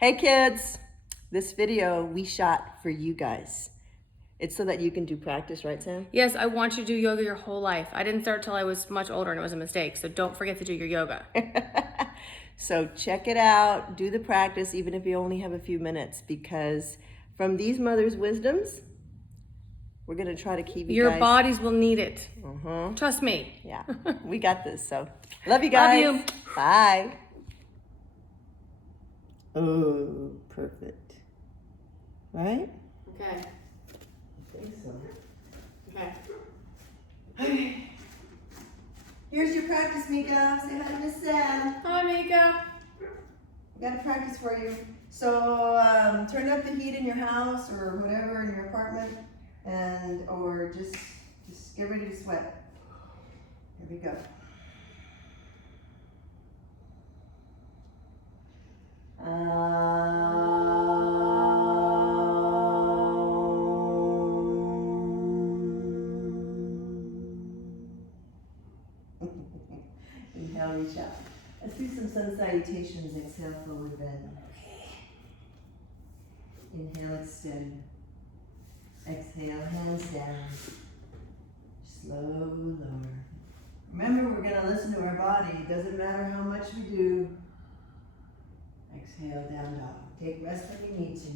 Hey kids, this video we shot for you guys. It's so that you can do practice, right Sam? Yes, I want you to do yoga your whole life. I didn't start till I was much older and it was a mistake, so don't forget to do your yoga. So check it out, do the practice even if you only have a few minutes, because from these mothers' wisdoms, we're gonna try to keep you Your guys... bodies will need it. Trust me. Yeah, we got this, so love you guys. Love you. Bye. Oh, perfect. Right? Okay. I think so. Okay. Here's your practice, Mika. Say hi to Miss Sam. Hi, Mika. I got a practice for you. So turn up the heat in your house or whatever in your apartment, or just get ready to sweat. Here we go. Inhale, reach out. Let's do some Sun Salutations. Exhale, forward bend. Inhale, extend. Exhale, hands down. Slow, lower. Remember, we're going to listen to our body. It doesn't matter how much we do. Exhale, down dog. Take rest when you need to.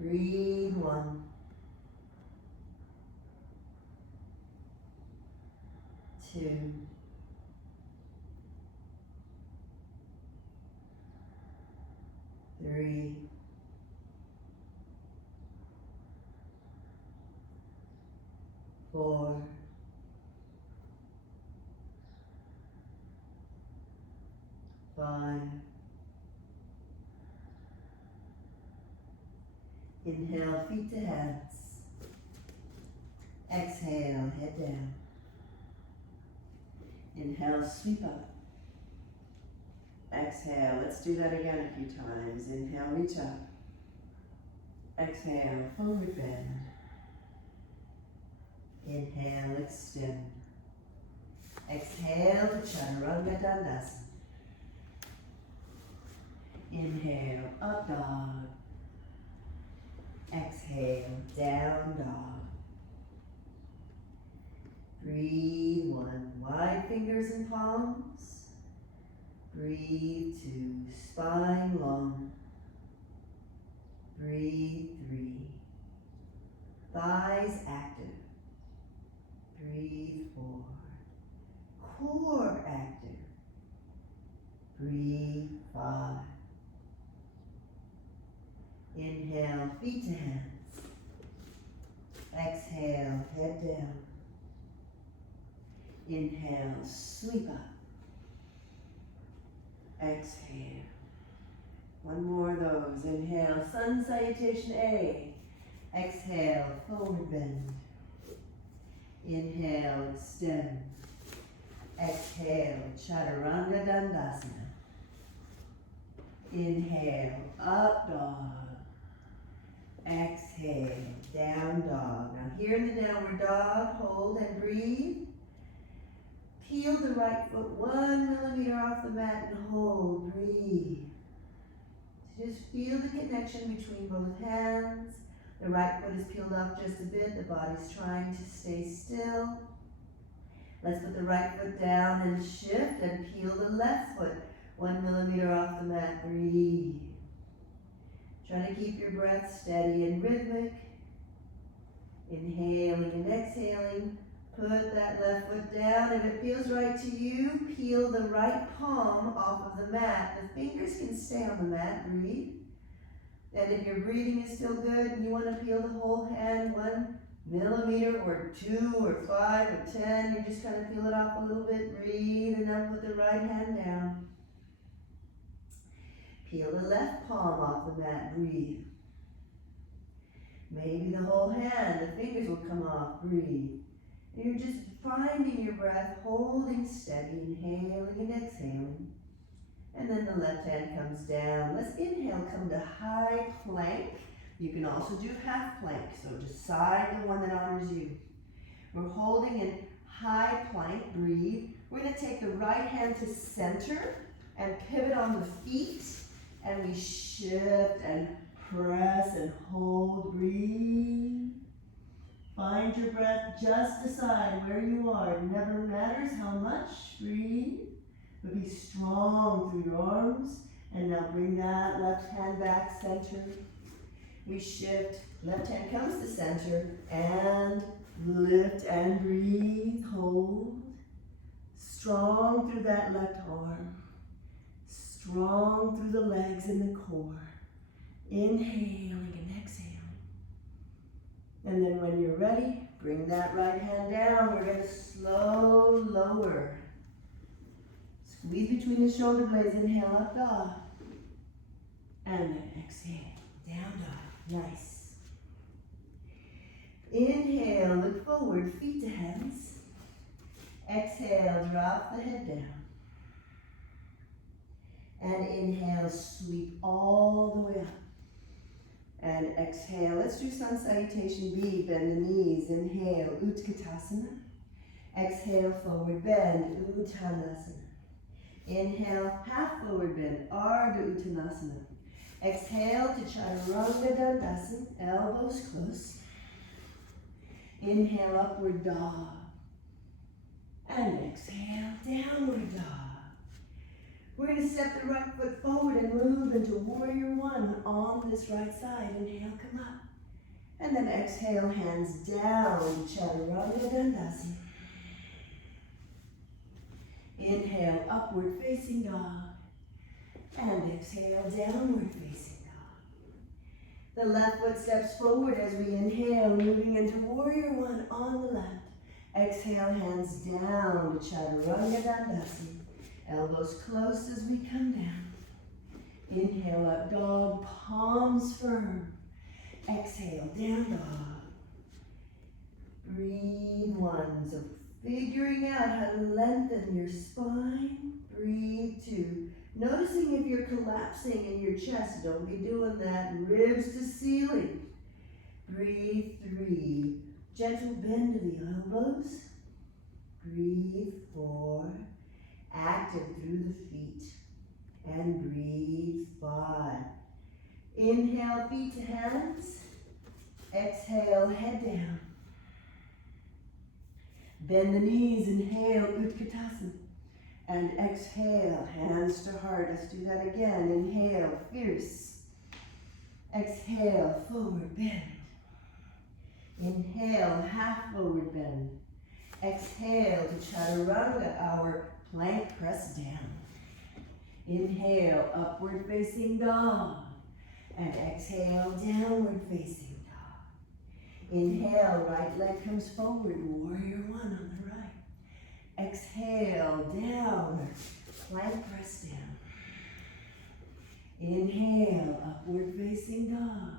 Breathe, 1. 2. 3. 4. 5. Inhale, feet to hands. Exhale, head down. Inhale, sweep up. Exhale, let's do that again a few times. Inhale, reach up. Exhale, forward bend. Inhale, extend. Exhale to Chaturanga Dandasana. Inhale, up dog. Exhale, down dog. Breathe, 1. Wide fingers and palms. Breathe, 2. Spine long. Breathe, 3. Thighs active. Breathe, 4. Core active. Breathe, 5. Inhale, feet to hands. Exhale, head down. Inhale, sweep up. Exhale. One more of those. Inhale, Sun Salutation A. Exhale, forward bend. Inhale, extend. Exhale, Chaturanga Dandasana. Inhale, up dog. Exhale, down dog. Now here in the downward dog, hold and breathe. Peel the right foot 1 millimeter off the mat and hold, breathe. Just feel the connection between both hands. The right foot is peeled off just a bit. The body's trying to stay still. Let's put the right foot down and shift and peel the left foot 1 millimeter off the mat, breathe. Try to keep your breath steady and rhythmic. Inhaling and exhaling. Put that left foot down. If it feels right to you, peel the right palm off of the mat. The fingers can stay on the mat, breathe. And if your breathing is still good and you want to peel the whole hand 1 millimeter or 2 or 5 or 10, you just kind of peel it off a little bit, breathe, and then put the right hand down. Peel the left palm off the mat, breathe. Maybe the whole hand, the fingers will come off, breathe. And you're just finding your breath, holding steady, inhaling and exhaling. And then the left hand comes down. Let's inhale, come to high plank. You can also do half plank, so decide the one that honors you. We're holding in high plank, breathe. We're going to take the right hand to center and pivot on the feet, and we shift and press and hold, breathe. Find your breath, just decide where you are. It never matters how much, breathe. But be strong through your arms. And now bring that left hand back, center. We shift, left hand comes to center, and lift and breathe, hold. Strong through that left arm. Strong through the legs and the core. Inhaling and exhaling. And then when you're ready, bring that right hand down. We're going to slow lower. Squeeze between the shoulder blades. Inhale, up dog. And then exhale, down dog. Nice. Inhale, look forward, feet to hands. Exhale, drop the head down. And inhale, sweep all the way up. And exhale, let's do Sun Salutation B, bend the knees. Inhale, Utkatasana. Exhale, forward bend, Uttanasana. Inhale, half forward bend, Ardha Uttanasana. Exhale to Chaturanga Dandasana, elbows close. Inhale, upward dog. And exhale, downward dog. We're going to step the right foot forward and move into Warrior One on this right side. Inhale, come up. And then exhale, hands down, Chaturanga Dandasana. Inhale, upward facing dog. And exhale, downward facing dog. The left foot steps forward as we inhale, moving into Warrior One on the left. Exhale, hands down to Chaturanga Dandasana. Elbows close as we come down. Inhale, up dog, palms firm. Exhale, down dog. Breathe one. So figuring out how to lengthen your spine. Breathe two. Noticing if you're collapsing in your chest. Don't be doing that. Ribs to ceiling. Breathe three. Gentle bend to the elbows. Breathe four. Active through the feet. And breathe five. Inhale, feet to hands. Exhale, head down. Bend the knees, inhale, Utkatasana. And exhale, hands to heart. Let's do that again. Inhale, fierce. Exhale, forward bend. Inhale, half forward bend. Exhale to Chaturanga, our plank press down. Inhale, upward facing dog. And exhale, downward facing dog. Inhale, right leg comes forward, Warrior One on the right. Exhale, down, plank press down. Inhale, upward facing dog.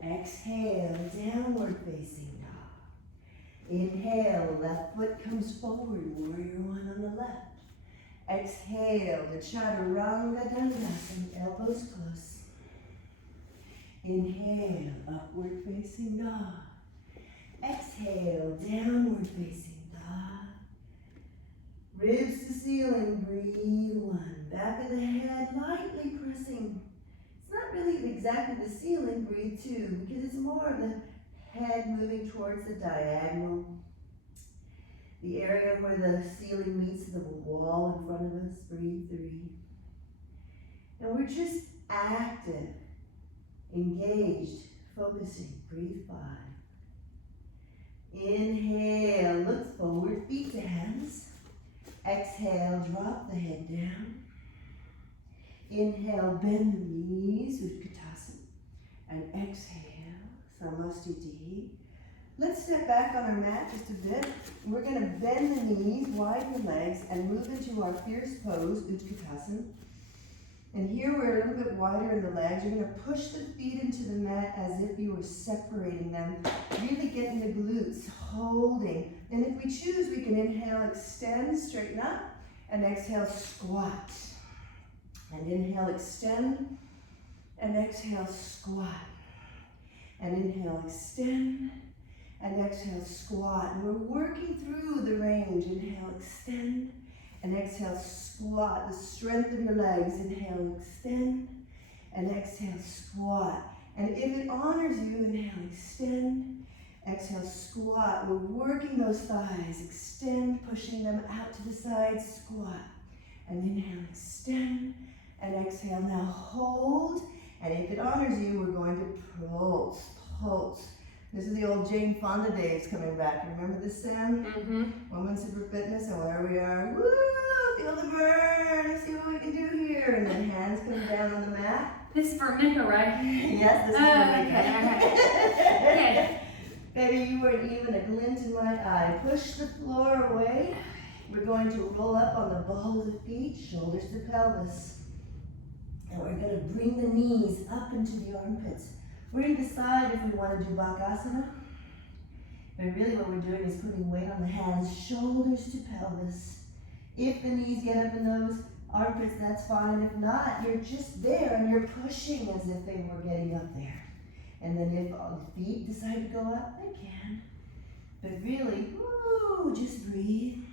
Exhale, downward facing dog. Inhale, left foot comes forward, Warrior One on the left. Exhale, the Chaturanga Dandasana, elbows close. Inhale, upward facing dog. Exhale, downward facing dog. Ribs to ceiling, breathe one. Back of the head, lightly pressing. It's not really exactly the ceiling, breathe two, because it's more of the head moving towards the diagonal. The area where the ceiling meets the wall in front of us, breathe three. And we're just active, engaged, focusing, breathe five. Inhale, look forward, feet to hands. Exhale, drop the head down. Inhale, bend the knees, Utkatasana. And exhale, Samastiti. Let's step back on our mat just a bit. We're going to bend the knees, widen the legs, and move into our fierce pose, Utkatasana. And here we're a little bit wider in the legs. You're going to push the feet into the mat as if you were separating them. Really getting the glutes, holding. And if we choose, we can inhale, extend, straighten up, and exhale, squat. And inhale, extend, and exhale, squat. And inhale, extend, and exhale, squat. And we're working through the range. Inhale, extend, And exhale, squat, the strength of your legs. Inhale, extend. And exhale, squat. And if it honors you, inhale, extend. Exhale, squat. We're working those thighs. Extend, pushing them out to the side, squat. And inhale, extend. And exhale, now hold. And if it honors you, we're going to pulse, pulse. This is the old Jane Fonda days coming back. Remember this, Sam? Mm-hmm. Women's Super Fitness, and where we are. Woo! Feel the burn. Let's see what we can do here. And then hands come down on the mat. This is for Mika, right? Yes, this is for Mika. Okay. Baby, you weren't even a glint in my eye. Push the floor away. We're going to roll up on the balls of feet, shoulders to pelvis. And we're going to bring the knees up into the armpits. We're going to decide if we want to do Bakasana. But really what we're doing is putting weight on the hands, shoulders to pelvis. If the knees get up in those armpits, that's fine. If not, you're just there and you're pushing as if they were getting up there. And then if all the feet decide to go up, they can. But really, woo, just breathe.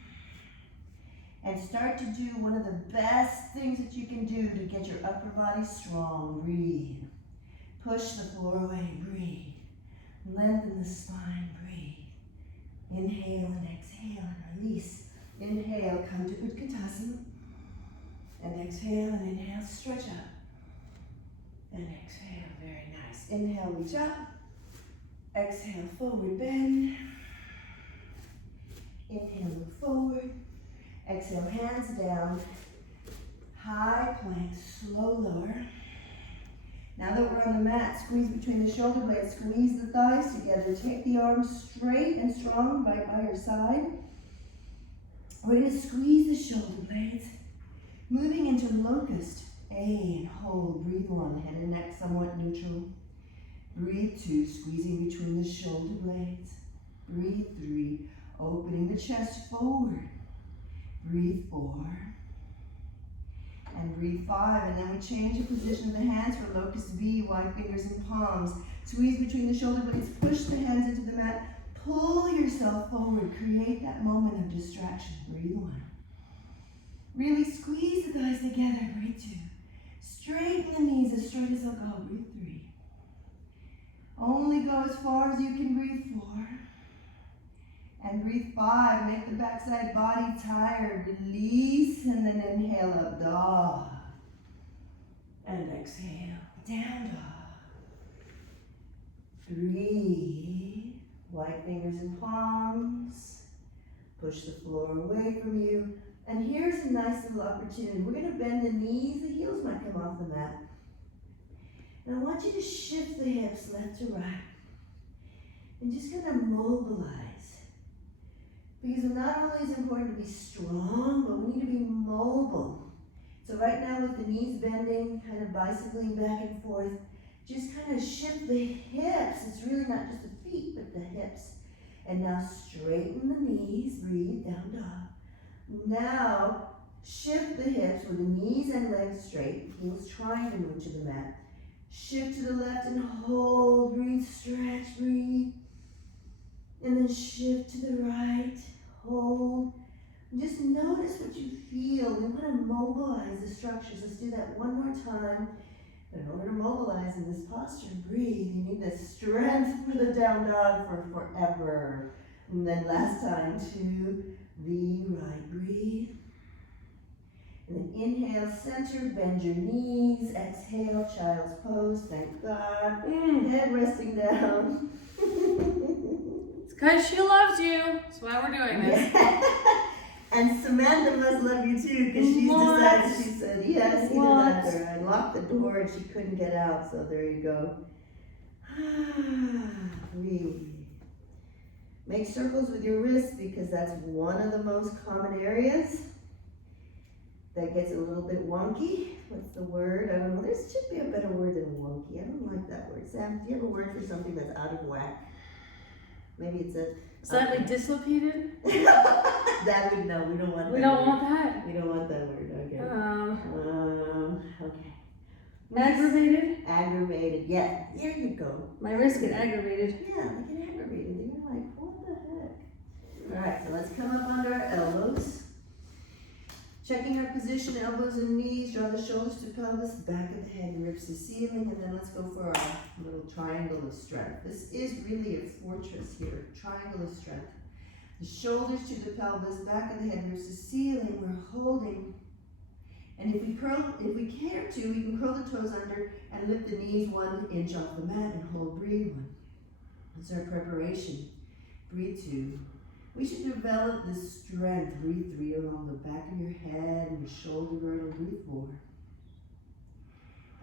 And start to do one of the best things that you can do to get your upper body strong. Breathe. Push the floor away. Breathe. Lengthen the spine. Breathe. Inhale and exhale and release. Inhale, come to Utkatasana. And exhale and inhale, stretch up. And exhale, very nice. Inhale, reach up. Exhale, forward bend. Inhale, look forward. Exhale, hands down. High plank, slow lower. Now that we're on the mat, squeeze between the shoulder blades, squeeze the thighs together. Take the arms straight and strong right by your side. We're going to squeeze the shoulder blades. Moving into locust. A and hold. Breathe one. Head and neck somewhat neutral. Breathe two. Squeezing between the shoulder blades. Breathe three. Opening the chest forward. Breathe four. And breathe five. And then we change the position of the hands for locust B. Wide fingers and palms. Squeeze between the shoulder blades. Push the hands into the mat. Pull yourself forward. Create that moment of distraction. Breathe one. Really squeeze the thighs together. Breathe two. Straighten the knees as straight as they'll go. Breathe three. Only go as far as you can. Breathe four. And breathe five. Make the backside body tired. Release and then inhale up dog. And exhale. Down dog. Breathe. Wide fingers and palms. Push the floor away from you. And here's a nice little opportunity. We're going to bend the knees. The heels might come off the mat. And I want you to shift the hips left to right. And just kind of mobilize. Because not only is it important to be strong, but we need to be mobile. So right now with the knees bending, kind of bicycling back and forth, just kind of shift the hips. It's really not just the feet, but the hips. And now straighten the knees. Breathe, down dog. Now shift the hips with the knees and legs straight. Heels trying to move to the mat. Shift to the left and hold. Breathe, stretch, breathe. And then shift to the right. Hold. And just notice what you feel. We want to mobilize the structures. Let's do that one more time. But in order to mobilize in this posture, breathe. You need the strength for the down dog for forever. And then last time to the right. Breathe. And then inhale, center, bend your knees. Exhale, child's pose. Thank God. Head resting down. It's because she loves you. That's why we're doing this. Yeah. And Samantha must love you too, because she's decided, she said, yes, even after I locked the door and she couldn't get out, so there you go. Breathe. Make circles with your wrists because that's one of the most common areas that gets a little bit wonky. What's the word? I don't know. There should be a better word than wonky. I don't like that word. Sam, do you have a word for something that's out of whack? Maybe it's a... Slightly dislocated? That we no, we don't want that. We don't want that. We don't want that word, okay. Okay. Aggravated? Aggravated, yeah. There you go. My wrists get aggravated. Yeah, they get aggravated. You're like, what the heck? Alright, so let's come up onto our elbows. Checking our position, elbows and knees, draw the shoulders to pelvis, back of the head, ribs to ceiling, and then let's go for our little triangle of strength. This is really a fortress here, triangle of strength. The shoulders to the pelvis, back of the head, ribs to ceiling, we're holding. And if we care to, we can curl the toes under and lift the knees 1 inch off the mat and hold, breathe 1. That's our preparation. Breathe 2. We should develop the strength. Breathe 3 along the back of your head and your shoulder girdle. Breathe 4.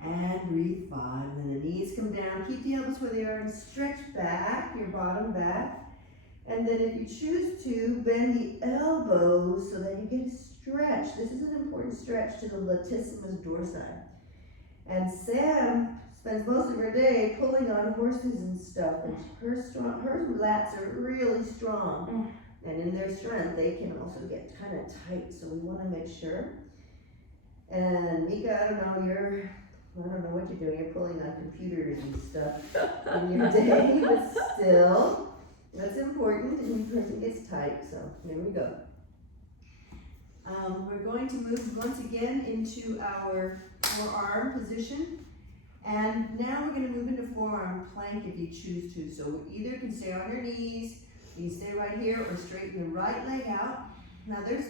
And breathe 5. Then the knees come down. Keep the elbows where they are and stretch back, your bottom back. And then if you choose to, bend the elbows so that you get a stretch. This is an important stretch to the latissimus dorsi. And Sam spends most of her day pulling on horses and stuff, and her lats are really strong. And in their strength, they can also get kind of tight, so we want to make sure. And Mika, I don't know what you're doing. You're pulling on computers and stuff in your day, but still. That's important, and the person gets tight, so here we go. We're going to move once again into our forearm position, and now we're going to move into forearm plank if you choose to. So we either can stay on your knees, you can stay right here, or straighten the right leg out. Now there's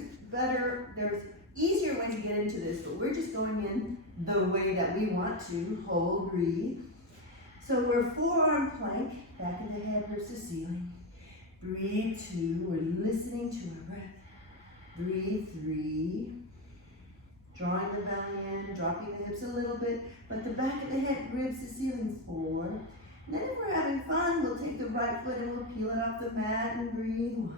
easier ways to get into this, but we're just going in the way that we want to. Hold, breathe. So we're forearm plank, back of the head, ribs to ceiling. Breathe 2, we're listening to our breath. Breathe 3. Drawing the belly in, dropping the hips a little bit, but the back of the head, ribs to ceiling, 4. And then if we're having fun, we'll take the right foot and we'll peel it off the mat and breathe 1.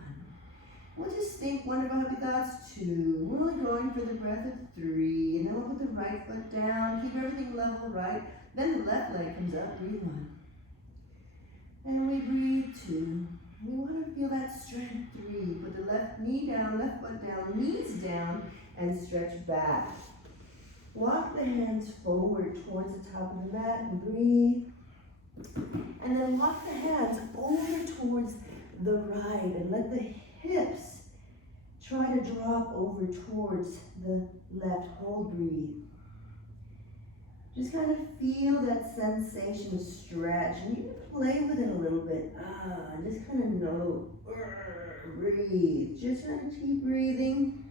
We'll just think wonderful happy thoughts, 2. We're only going for the breath of 3, and then we'll put the right foot down, keep everything level right. Then the left leg comes up, breathe 1. And we breathe 2. We want to feel that strength, 3. Put the left knee down, left foot down, knees down, and stretch back. Walk the hands forward towards the top of the mat and breathe. And then walk the hands over towards the right and let the hips try to drop over towards the left. Hold, breathe. Just kind of feel that sensation of stretch, and you can play with it a little bit. Just kind of know, breathe. Just kind of keep breathing.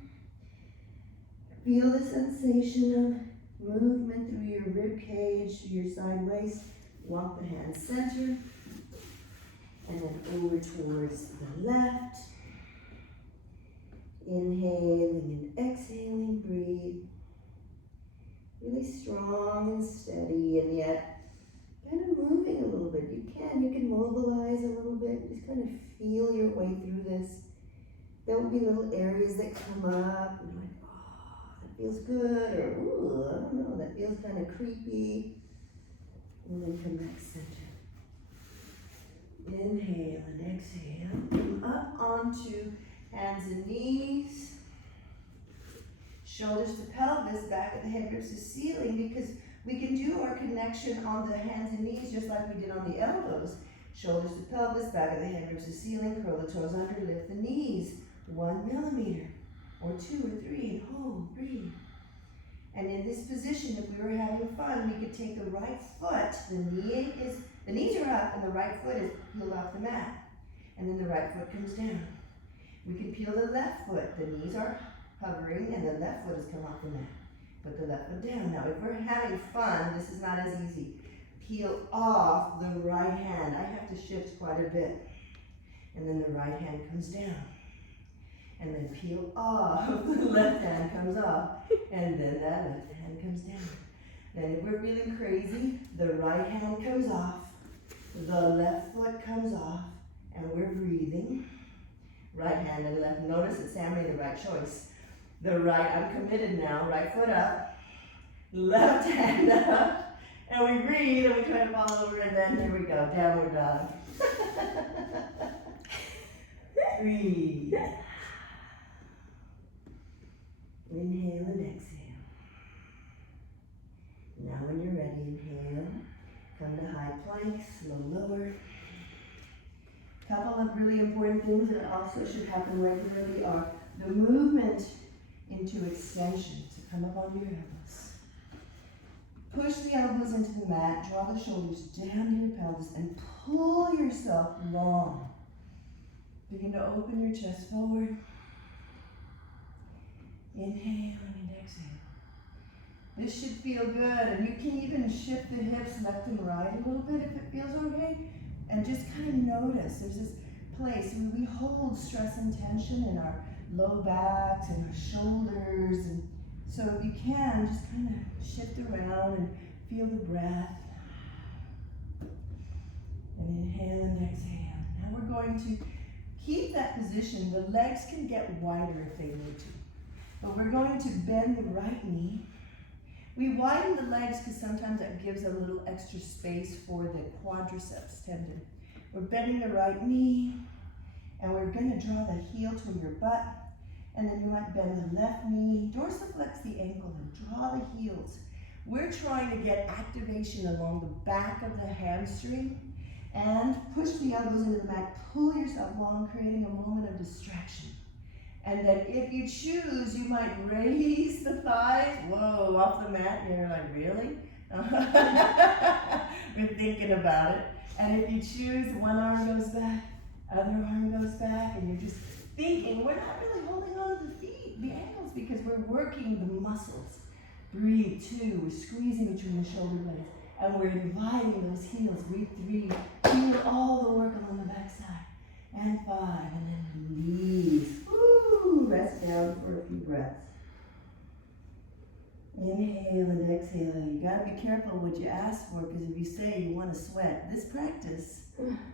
Feel the sensation of movement through your rib cage, through your side waist. Walk the hands center, and then over towards the left. Inhaling and exhaling, breathe. Really strong and steady, and yet kind of moving a little bit. You can mobilize a little bit. Just kind of feel your way through this. There will be little areas that come up, and you're like, oh, that feels good, or ooh, I don't know, that feels kind of creepy. And then come back center. Inhale and exhale. Come up onto hands and knees. Shoulders to pelvis, back of the head, ribs to ceiling, because we can do our connection on the hands and knees just like we did on the elbows. Shoulders to pelvis, back of the head, ribs to ceiling, curl the toes under, lift the knees 1 millimeter, or 2 or 3, and hold, breathe. And in this position, if we were having fun, we could take the right foot, the knees are up, and the right foot is peeled off the mat. And then the right foot comes down. We can peel the left foot, the knees are hovering, and the left foot has come off the mat. Put the left foot down. Now, if we're having fun, this is not as easy. Peel off the right hand. I have to shift quite a bit. And then the right hand comes down. And then peel off, the left hand comes off. And then that left hand comes down. Then if we're feeling crazy, the right hand comes off. The left foot comes off. And we're breathing. Right hand and left. Notice that Sam made the right choice. The right, I'm committed now, right foot up, left hand up, and we breathe and we try to fall over, and then here we go, downward dog. Breathe. Inhale and exhale. Now when you're ready, inhale, come to high plank, slow lower. Couple of really important things that also should happen regularly are the movement into extension. So come up onto your elbows. Push the elbows into the mat, draw the shoulders down to your pelvis, and pull yourself long. Begin to open your chest forward. Inhale and exhale. This should feel good, and you can even shift the hips left and right a little bit if it feels okay. And just kind of notice, there's this place where we hold stress and tension in our low backs and our shoulders. And so if you can, just kind of shift around and feel the breath. And inhale and exhale. Now we're going to keep that position. The legs can get wider if they need to. But we're going to bend the right knee. We widen the legs because sometimes that gives a little extra space for the quadriceps tendon. We're bending the right knee, and we're going to draw the heel to your butt, and then you might bend the left knee, dorsiflex the ankle, and draw the heels. We're trying to get activation along the back of the hamstring, and push the elbows into the mat, pull yourself long, creating a moment of distraction. And then if you choose, you might raise the thighs, whoa, off the mat, and you're like, really? We're thinking about it. And if you choose, one arm goes back, other arm goes back, and you're just thinking, we're not really holding on to the feet, the ankles, because we're working the muscles. Breathe, 2, we're squeezing between the shoulder blades, and we're inviting those heels. Breathe, 3, feel all the work along the backside. And 5, and then release. Woo! Rest down for a few breaths. Inhale and exhale. You gotta be careful what you ask for, because if you say you want to sweat, this practice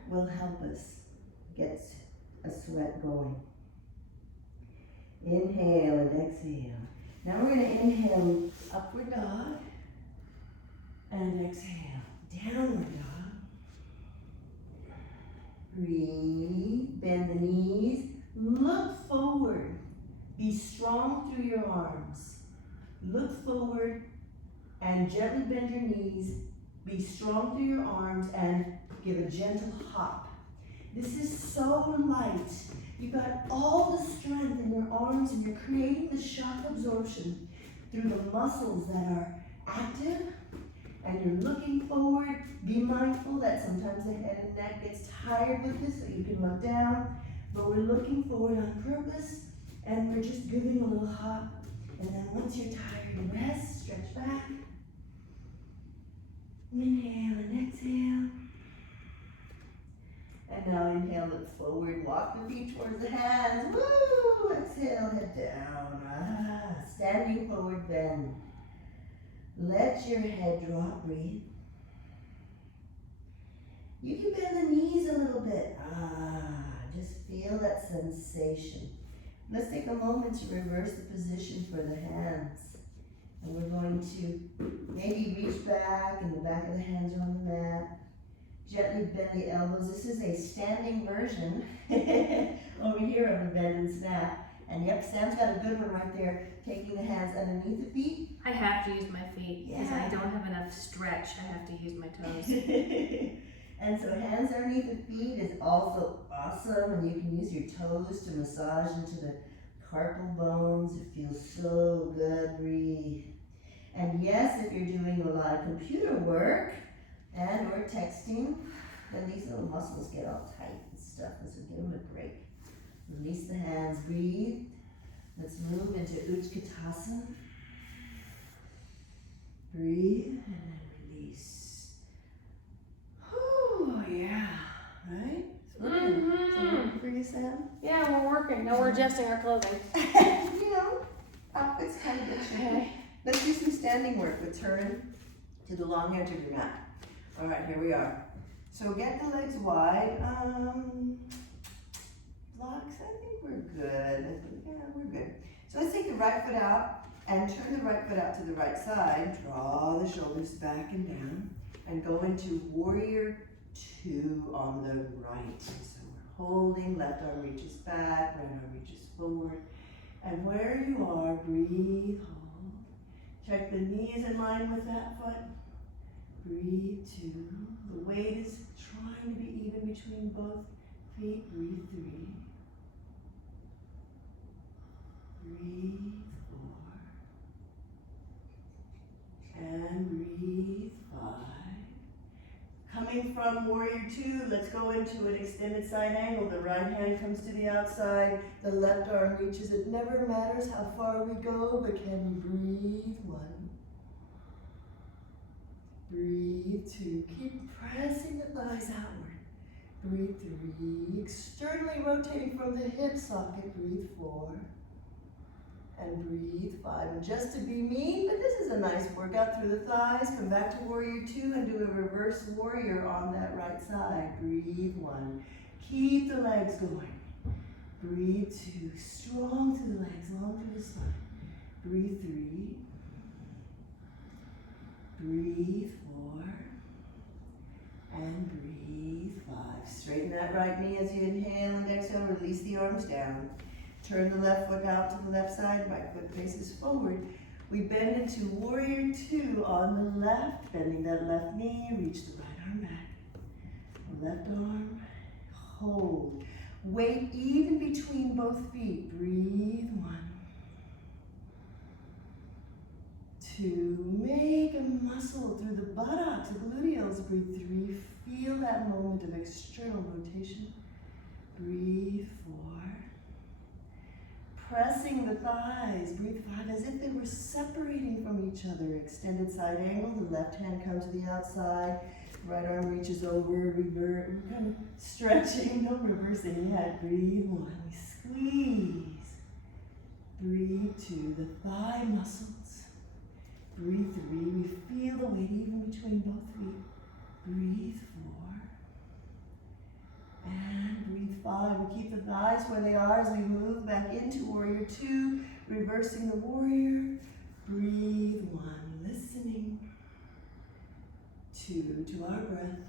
will help us get a sweat going. Inhale and exhale. Now we're gonna inhale upward dog and exhale downward dog. Breathe, bend the knees, look forward, be strong through your arms. Look forward and gently bend your knees, be strong through your arms, and give a gentle hop. This is so light. You've got all the strength in your arms, and you're creating the shock absorption through the muscles that are active. And you're looking forward. Be mindful that sometimes the head and neck gets tired with this, so you can look down. But we're looking forward on purpose, and we're just giving a little hop. And then once you're tired, rest, stretch back. Inhale and exhale. And now inhale, look forward, walk the feet towards the hands. Woo! Exhale, head down. Standing forward, bend. Let your head drop, breathe. You can bend the knees a little bit. Just feel that sensation. Let's take a moment to reverse the position for the hands. And we're going to maybe reach back, and the back of the hands are on the mat. Gently bend the elbows. This is a standing version over here of the bend and snap. And yep, Sam's got a good one right there, taking the hands underneath the feet. I have to use my feet because I don't have enough stretch. I have to use my toes. And so hands underneath the feet is also awesome, and you can use your toes to massage into the carpal bones. It feels so good. Breathe. And yes, if you're doing a lot of computer work and or texting, then these little muscles get all tight and stuff, and so give them a break. Release the hands, breathe. Let's move into Utkatasana. Breathe and then release. Oh yeah, right? So working for you, Sam? Yeah, we're working. No, we're adjusting our clothing. You know, outfits kind of get tricky. Let's do some standing work. We'll turn to the long edge of your mat. All right, here we are. So get the legs wide. Blocks, I think we're good. Yeah, we're good. So let's take the right foot out and turn the right foot out to the right side. Draw the shoulders back and down and go into warrior 2 on the right. So we're holding, left arm reaches back, right arm reaches forward. And where you are, breathe, hold. Check the knees in line with that foot. Breathe 2. The weight is trying to be even between both feet. Breathe 3. Breathe 4. from warrior two, let's go into an extended side angle. The right hand comes to the outside, the left arm reaches. It never matters how far we go, but can we breathe? One. Breathe two. Keep pressing the thighs outward. Breathe three. Externally rotating from the hip socket. Breathe four. And breathe five. And just to be mean, but this is a nice workout through the thighs. Come back to warrior two and do a reverse warrior on that right side. Breathe one. Keep the legs going. Breathe two. Strong through the legs, long through the spine. Breathe three. Breathe four. And breathe five. Straighten that right knee as you inhale and exhale. Release the arms down. Turn the left foot out to the left side, right foot faces forward. We bend into warrior two on the left, bending that left knee, reach the right arm back. Left arm, hold. Weight even between both feet. Breathe one. Two, make a muscle through the buttocks, the gluteals. Breathe three, feel that moment of external rotation. Breathe four. Pressing the thighs, breathe five, as if they were separating from each other. Extended side angle, the left hand comes to the outside, right arm reaches over, revert, we're kind of stretching, no reversing yet. Breathe one, we squeeze. Breathe two, the thigh muscles. Breathe three, we feel the weight even between both feet. Breathe four. And breathe five. We keep the thighs where they are as we move back into warrior two, reversing the warrior. Breathe one, listening. Two, to our breath.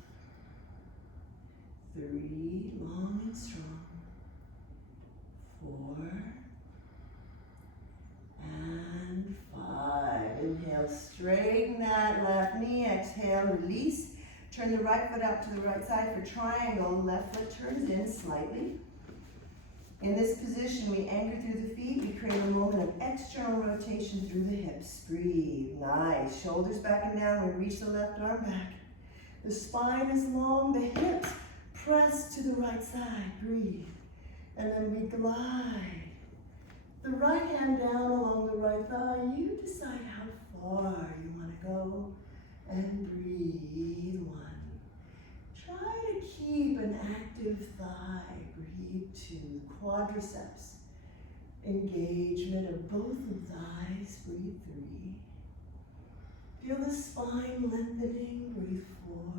Three, long and strong. Four. And five. Inhale, straighten that left knee. Exhale, release. Turn the right foot out to the right side for triangle. Left foot turns in slightly. In this position, we anchor through the feet. We create a moment of external rotation through the hips. Breathe. Nice. Shoulders back and down. We reach the left arm back. The spine is long. The hips press to the right side. Breathe. And then we glide. The right hand down along the right thigh. You decide how far you want to go. And breathe one. Try to keep an active thigh. Breathe two. Quadriceps. Engagement of both the thighs. Breathe three. Feel the spine lengthening. Breathe four.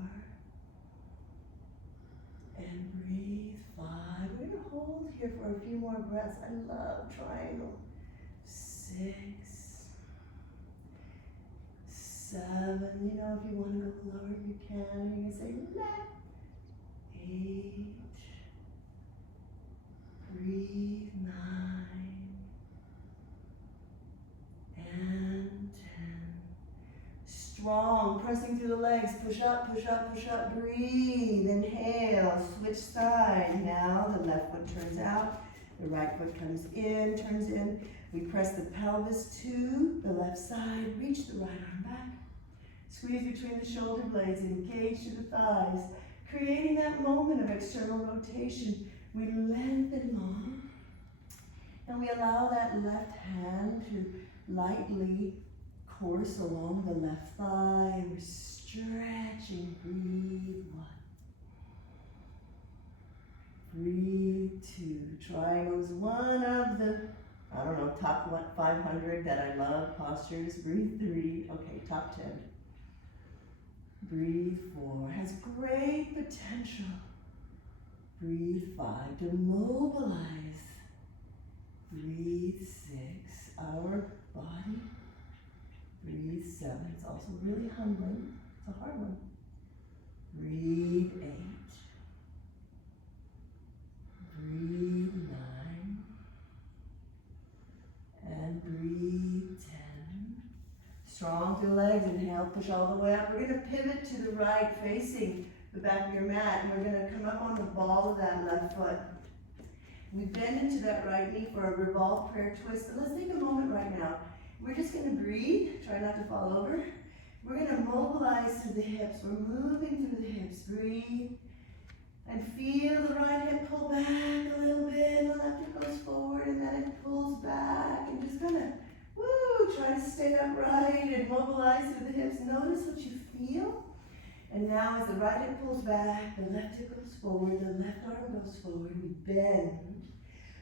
And breathe five. We're going to hold here for a few more breaths. I love triangle. 6. 7, you know, if you want to go lower, you can. You can say left. 8. Breathe. 9. And 10. Strong, pressing through the legs. Push up, push up, push up. Breathe. Inhale. Switch sides. Now the left foot turns out. The right foot comes in, turns in. We press the pelvis to the left side. Reach the right arm back. Squeeze between the shoulder blades, engage to the thighs, creating that moment of external rotation. We lengthen long, and we allow that left hand to lightly course along the left thigh. We're stretching. Breathe one. Breathe two. Triangle is one of the, top 500 that I love postures. Breathe three. Okay, top 10. Breathe four. Has great potential. Breathe five. To mobilize. Breathe 6. Our body. Breathe 7. It's also really humbling. It's a hard one. Breathe 8. Breathe 9. And breathe 10. Strong through the legs. Inhale, push all the way up. We're going to pivot to the right, facing the back of your mat. And we're going to come up on the ball of that left foot. We bend into that right knee for a revolved prayer twist. And let's take a moment right now. We're just going to breathe. Try not to fall over. We're gonna mobilize through the hips. We're moving through the hips. Breathe. And feel the right hip pull back a little bit. The left hip goes forward and then it pulls back. And just kind of, woo, try to stay upright and mobilize through the hips. Notice what you feel. And now as the right hip pulls back, the left hip goes forward, the left arm goes forward, we bend.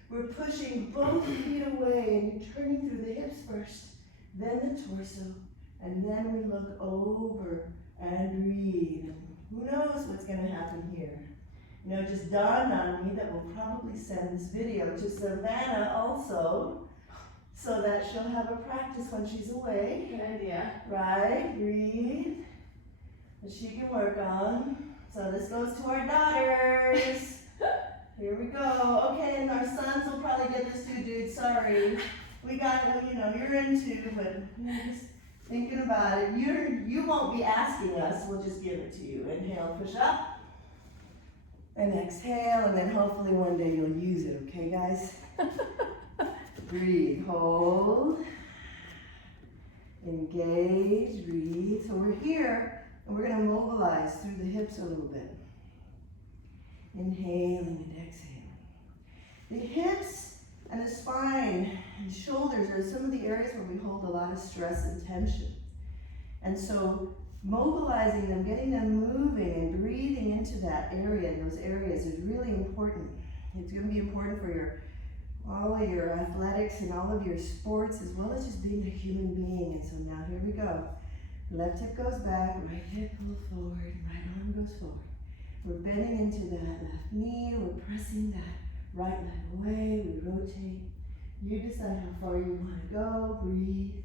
We're pushing both feet away and you're turning through the hips first, then the torso, and then we look over and breathe. And who knows what's gonna happen here? You know, it just dawned on me that we'll probably send this video to Savannah also, so that she'll have a practice when she's away. Good idea. Right, breathe. That she can work on. So this goes to our daughters. Here we go. Okay, and our sons will probably get this too, dude. Sorry. We got, you know, you're into, but you're just thinking about it. You won't be asking us. We'll just give it to you. Inhale, push up. And exhale, and then hopefully one day you'll use it, okay, guys? Breathe, hold. Engage, breathe. So we're here, and we're gonna mobilize through the hips a little bit. Inhaling and exhaling. The hips and the spine and shoulders are some of the areas where we hold a lot of stress and tension. And so mobilizing them, getting them moving and breathing into that area, those areas is really important. It's going to be important for all of your athletics and all of your sports, as well as just being a human being. And so now here we go. Left hip goes back, right hip pull forward, right arm goes forward. We're bending into that left knee, we're pressing that right leg away, we rotate. You decide how far you want to go, breathe.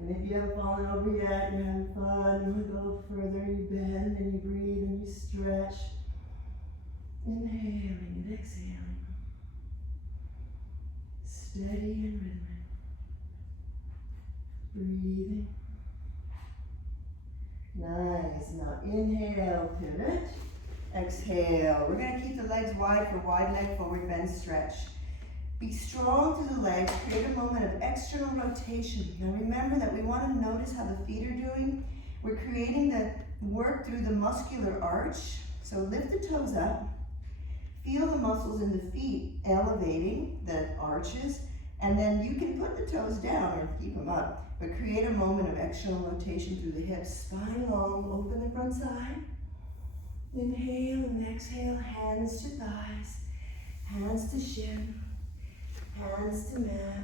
And if you haven't fallen over yet, you're having fun, you want to go further, you bend and you breathe and you stretch. Inhaling and exhaling. Steady and rhythmic. Breathing. Nice. Now inhale, pivot. Exhale. We're going to keep the legs wide for wide leg forward bend stretch. Be strong through the legs. Create a moment of external rotation. Now remember that we want to notice how the feet are doing. We're creating the work through the muscular arch. So lift the toes up. Feel the muscles in the feet elevating the arches. And then you can put the toes down or keep them up. But create a moment of external rotation through the hips. Spine long, open the front side. Inhale and exhale, hands to thighs, hands to shin, hands to mat.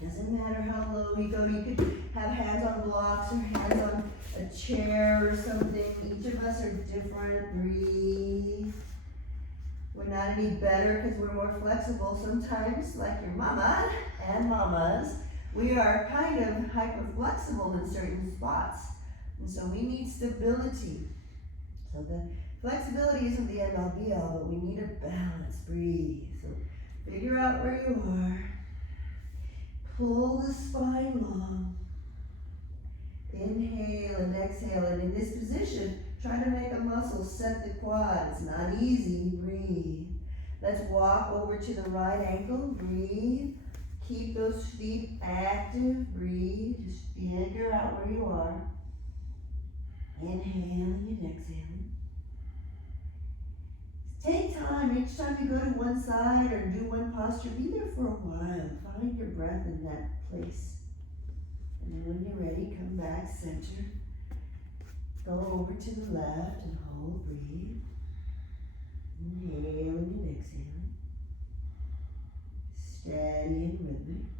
Doesn't matter how low we go. You could have hands on blocks or hands on a chair or something. Each of us are different. Breathe. We're not any better because we're more flexible. Sometimes, like your mama and mamas, we are kind of hyper flexible in certain spots. And so we need stability. So the flexibility isn't the end all be all, but we need a balance. Breathe. So figure out where you are. Pull the spine long. Inhale and exhale. And in this position, try to make a muscle set the quad. It's not easy. Breathe. Let's walk over to the right ankle. Breathe. Keep those feet active. Breathe. Just figure out where you are. Inhaling and exhaling. Take time, each time you go to one side or do one posture, be there for a while. Find your breath in that place. And then when you're ready, come back, center. Go over to the left and hold, breathe. Inhaling and exhaling. Steady and rhythmic.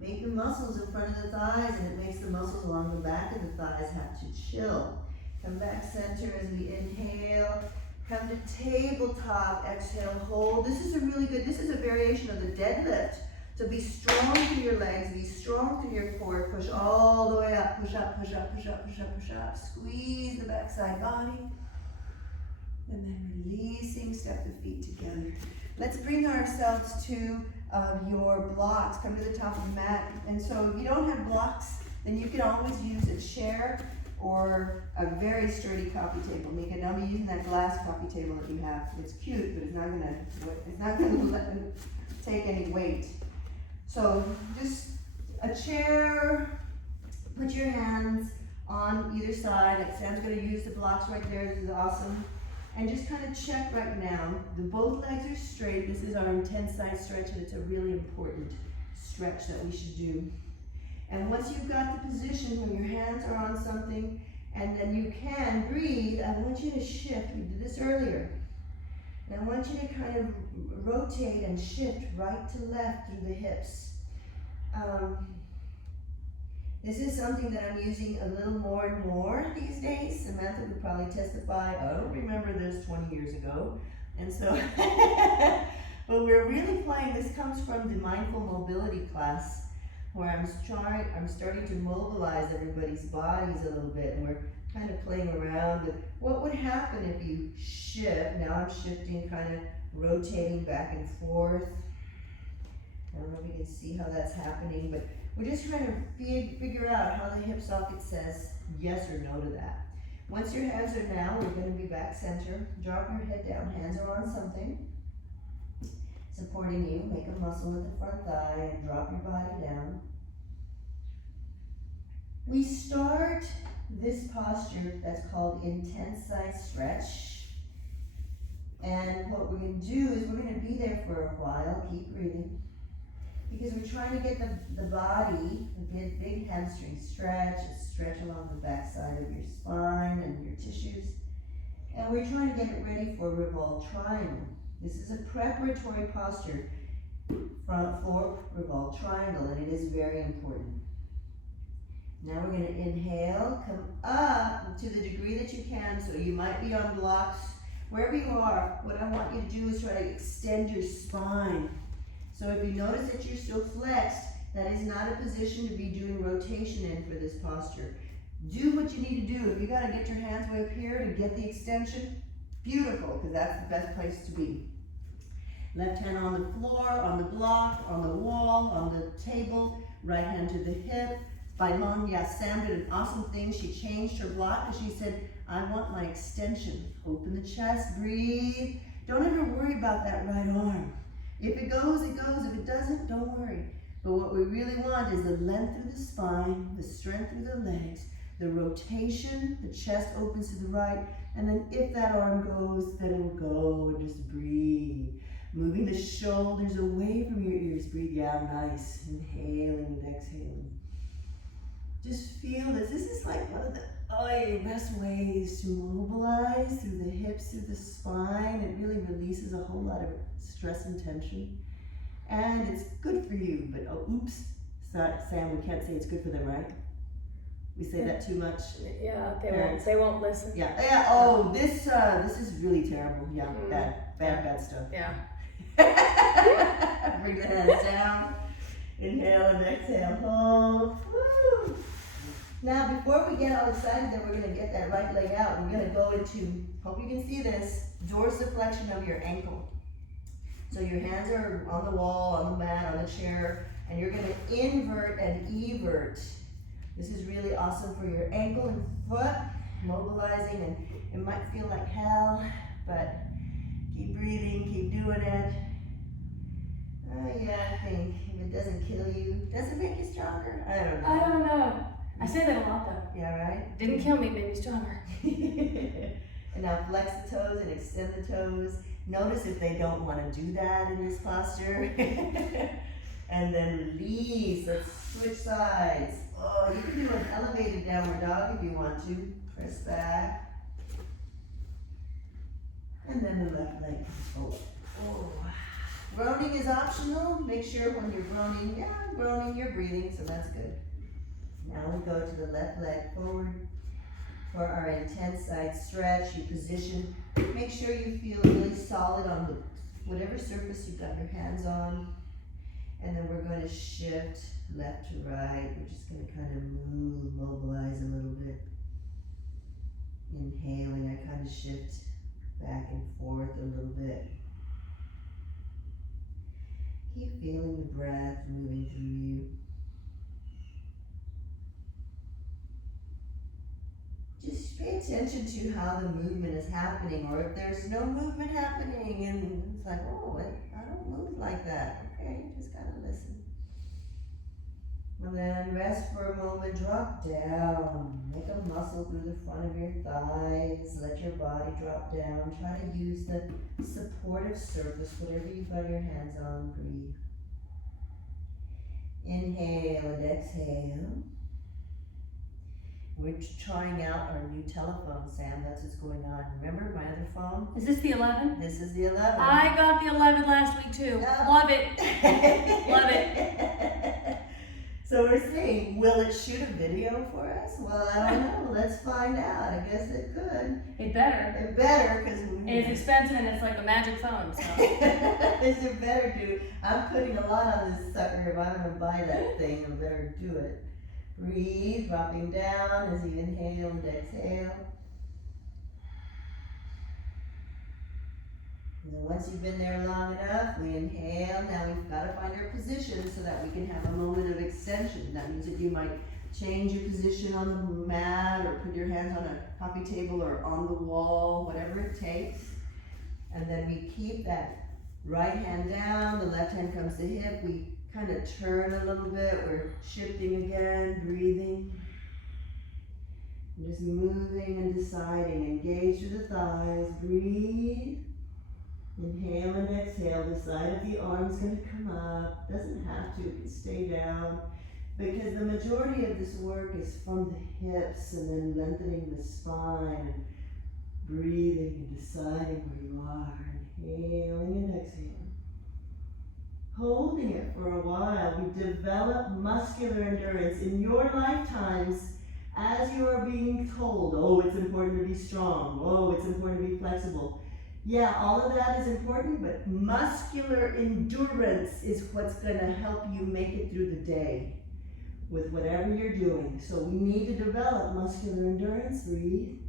Make the muscles in front of the thighs, and it makes the muscles along the back of the thighs have to chill. Come back center as we inhale. Come to tabletop, exhale, hold. This is a variation of the deadlift. So be strong through your legs, be strong through your core. Push all the way up, push up, push up, push up, push up, push up. Squeeze the backside body. And then releasing, step the feet together. Let's bring ourselves to your blocks. Come to the top of the mat. And so if you don't have blocks, then you can always use a chair or a very sturdy coffee table. Mika, don't be using that glass coffee table that you have. It's cute, but it's not gonna take any weight. So just a chair, put your hands on either side, like Sam's gonna use the blocks right there, this is awesome. And just kind of check right now, both legs are straight, this is our intense side stretch and it's a really important stretch that we should do. And once you've got the position when your hands are on something and then you can breathe, I want you to shift, we did this earlier. And I want you to kind of rotate and shift right to left through the hips. This is something that I'm using a little more and more these days. Samantha would probably testify, I don't remember this 20 years ago. And so, but we're really playing, this comes from the mindful mobility class where I'm starting to mobilize everybody's bodies a little bit, and we're kind of playing around with what would happen if you shift. Now I'm shifting, kind of rotating back and forth. I don't know if you can see how that's happening, but we're just trying to figure out how the hip socket says yes or no to that. Once your hands are down, we're going to be back center. Drop your head down, hands are on something supporting you. Make a muscle at the front thigh and drop your body down. We start this posture that's called intense side stretch. And what we're going to do is we're going to be there for a while. Keep breathing. Because we're trying to get the body, get big hamstring stretch, a stretch along the back side of your spine and your tissues. And we're trying to get it ready for revolved triangle. This is a preparatory posture for revolved triangle, and it is very important. Now we're going to inhale, come up to the degree that you can, so you might be on blocks. Wherever you are, what I want you to do is try to extend your spine. So if you notice that you're still flexed, that is not a position to be doing rotation in for this posture. Do what you need to do. If you got to get your hands way up here to get the extension, beautiful, because that's the best place to be. Left hand on the floor, on the block, on the wall, on the table, right hand to the hip. By long, Sam did an awesome thing. She changed her block and she said, I want my extension. Open the chest, breathe. Don't ever worry about that right arm. If it goes, it goes. If it doesn't, don't worry. But what we really want is the length through the spine, the strength through the legs, the rotation, the chest opens to the right, and then if that arm goes, then it will go, and just breathe. Moving the shoulders away from your ears. Breathe out nice. Inhaling and exhaling. Just feel this. This is like one of the best ways to mobilize through the hips, through the spine. It really releases a whole lot of stress and tension. And it's good for you, but oops, Sam, we can't say it's good for them, right? We say that too much. Yeah, they won't listen. Yeah. Oh, this is really terrible. Yeah, bad stuff. Yeah. Bring the hands down. Inhale and exhale. Hold. Woo. Now, before we get all excited that we're going to get that right leg out, we're going to go into, hope you can see this, dorsiflexion of your ankle. So your hands are on the wall, on the mat, on the chair, and you're going to invert and evert. This is really awesome for your ankle and foot, mobilizing, and it might feel like hell, but keep breathing, keep doing it. Yeah, I think if it doesn't kill you, does it make you stronger? I don't know. I don't know. I say that a lot though. Yeah, right? Didn't kill me, made me stronger. And now flex the toes and extend the toes. Notice if they don't want to do that in this posture. And then release. Let's switch sides. Oh, you can do an elevated downward dog if you want to. Press back. And then the left leg comes forward. Oh. Groaning is optional. Make sure when you're groaning, you're breathing, so that's good. Now we go to the left leg forward for our intense side stretch. You position. Make sure you feel really solid on the whatever surface you've got your hands on. And then we're going to shift left to right. We're just going to kind of mobilize a little bit. Inhaling, I kind of shift back and forth a little bit. Keep feeling the breath moving through you. Just pay attention to how the movement is happening, or if there's no movement happening and it's like, oh, I don't move like that. Okay, just gotta listen. And then rest for a moment, drop down. Make a muscle through the front of your thighs. Let your body drop down. Try to use the supportive surface, whatever you've got your hands on. Breathe. Inhale and exhale. We're trying out our new telephone, Sam. That's what's going on. Remember my other phone? Is this the 11? This is the 11. I got the 11 last week too. Oh. Love it. Love it. So we're saying, will it shoot a video for us? Well, I don't know. Let's find out. I guess it could. It better. It better, because It's expensive and it's like a magic phone. So. It better do. I'm putting a lot on this sucker. If I'm going to buy that thing, I better do it. Breathe, dropping down as you inhale and exhale. And then once you've been there long enough, we inhale. Now we've got to find our position so that we can have a moment of extension. That means that you might change your position on the mat or put your hands on a coffee table or on the wall, whatever it takes. And then we keep that right hand down, the left hand comes to hip. We kind of turn a little bit. We're shifting again, breathing. Just moving and deciding. Engage through the thighs. Breathe. Inhale and exhale. The side of the arm's going to come up. Doesn't have to. It can stay down. Because the majority of this work is from the hips and then lengthening the spine. And breathing and deciding where you are. Inhaling and exhaling. Holding it for a while. We develop muscular endurance in your lifetimes as you are being told, oh, it's important to be strong. Oh, it's important to be flexible. Yeah, all of that is important, but muscular endurance is what's going to help you make it through the day with whatever you're doing. So we need to develop muscular endurance. Breathe.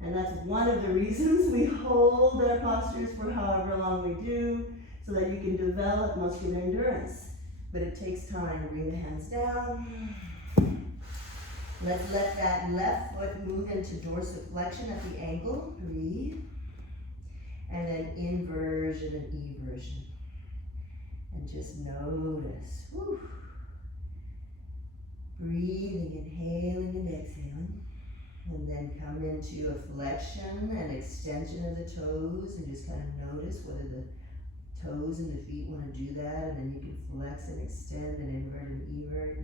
And that's one of the reasons we hold our postures for however long we do, so that you can develop muscular endurance. But it takes time. Bring the hands down. Let's let that left foot move into dorsiflexion at the ankle. Breathe. And then inversion and eversion. And just notice. Whew. Breathing, inhaling and exhaling. And then come into a flexion and extension of the toes, and just kind of notice whether the toes and the feet want to do that, and then you can flex and extend and invert and evert.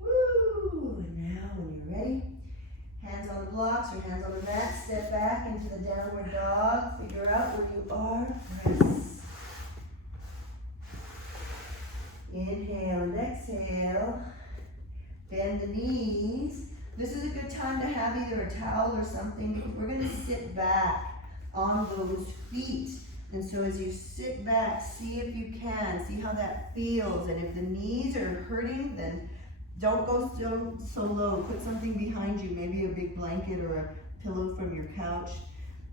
Woo! And now when you're ready, hands on the blocks or hands on the mat, step back into the downward dog, figure out where you are, press. Inhale and exhale, bend the knees. This is a good time to have either a towel or something, because we're going to sit back on those feet. And so as you sit back, see if you can, see how that feels. And if the knees are hurting, then don't go so low. Put something behind you, maybe a big blanket or a pillow from your couch.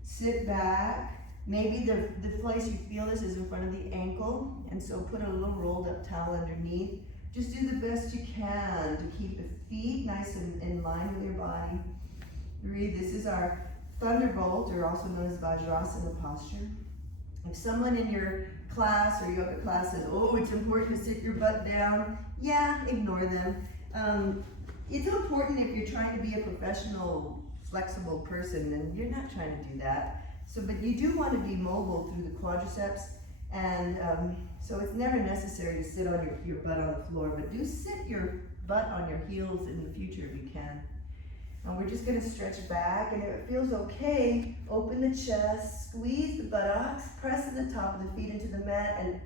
Sit back. Maybe the place you feel this is in front of the ankle. And so put a little rolled up towel underneath. Just do the best you can to keep the feet nice and in line with your body. Breathe. This is our Thunderbolt, or also known as Vajrasana posture. If someone in your class or yoga class says, oh, it's important to sit your butt down, yeah, ignore them. It's important if you're trying to be a professional, flexible person, and you're not trying to do that. So, but you do want to be mobile through the quadriceps, and so it's never necessary to sit on your butt on the floor, but do sit your butt on your heels in the future if you can. And we're just going to stretch back, and if it feels okay, open the chest, squeeze the buttocks, press the top of the feet into the mat, and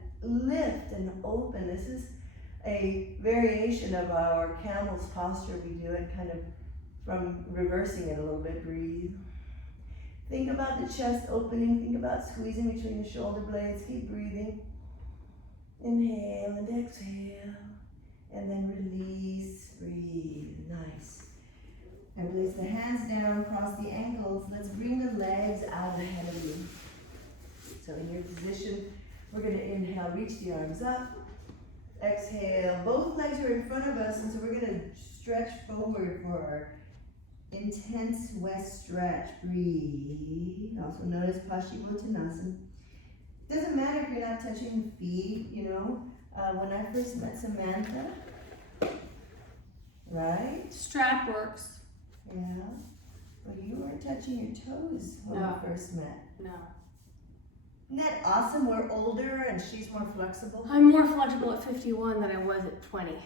lift and open. This is a variation of our camel's posture. We do it kind of from reversing it a little bit. Breathe. Think about the chest opening. Think about squeezing between the shoulder blades. Keep breathing. Inhale and exhale. And then release. Breathe. Nice. And place the hands down, cross the ankles. Let's bring the legs out ahead of you. So in your position, we're going to inhale, reach the arms up. Exhale. Both legs are in front of us, and so we're going to stretch forward for our intense west stretch. Breathe. Also known as Paschimottanasana. Doesn't matter if you're not touching the feet, you know. When I first met Samantha, Right? Strap works. Yeah. Well, you weren't touching your toes when No. we first met. No. Isn't that awesome? We're older and she's more flexible. I'm more flexible at 51 than I was at 20.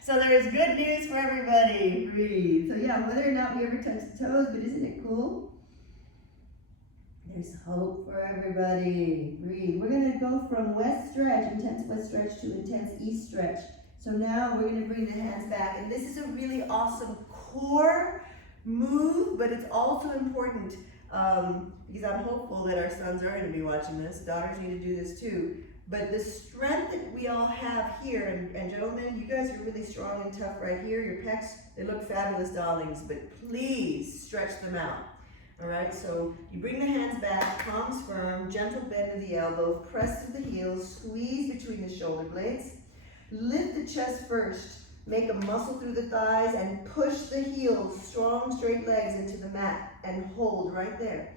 So there is good news for everybody. Breathe. So yeah, whether or not we ever touch the toes, but isn't it cool? There's hope for everybody. Breathe. We're going to go from west stretch, intense west stretch, to intense east stretch. So now we're going to bring the hands back. And this is a really awesome core move, but it's also important because I'm hopeful that our sons are going to be watching this. Daughters need to do this too. But the strength that we all have here, and gentlemen, you guys are really strong and tough right here. Your pecs, they look fabulous, darlings, but please stretch them out. All right, so you bring the hands back, palms firm, gentle bend of the elbow, press to the heels, squeeze between the shoulder blades. Lift the chest first, make a muscle through the thighs, and push the heels, strong straight legs into the mat, and hold right there.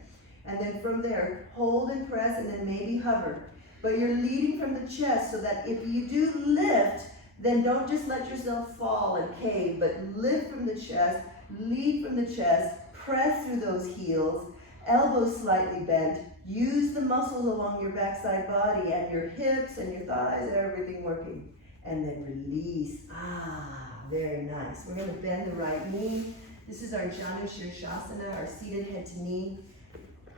And then from there, hold and press, and then maybe hover. But you're leading from the chest so that if you do lift, then don't just let yourself fall and cave, but lift from the chest, lead from the chest, press through those heels, elbows slightly bent, use the muscles along your backside body and your hips and your thighs and everything working. And then release. Very nice. We're going to bend the right knee. This is our Janu Shirshasana, our seated head to knee.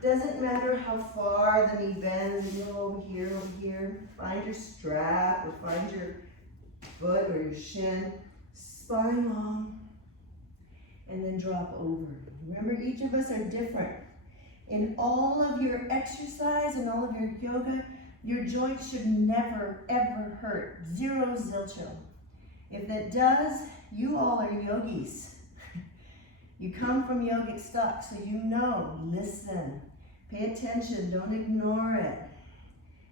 Doesn't matter how far the knee bends, you go over here. Find your strap or find your foot or your shin. Spine long. And then drop over. Remember, each of us are different. In all of your exercise and all of your yoga, your joints should never, ever hurt. Zero zilcho. If that does, you all are yogis. You come from yogic stock, so you know. Listen. Pay attention. Don't ignore it.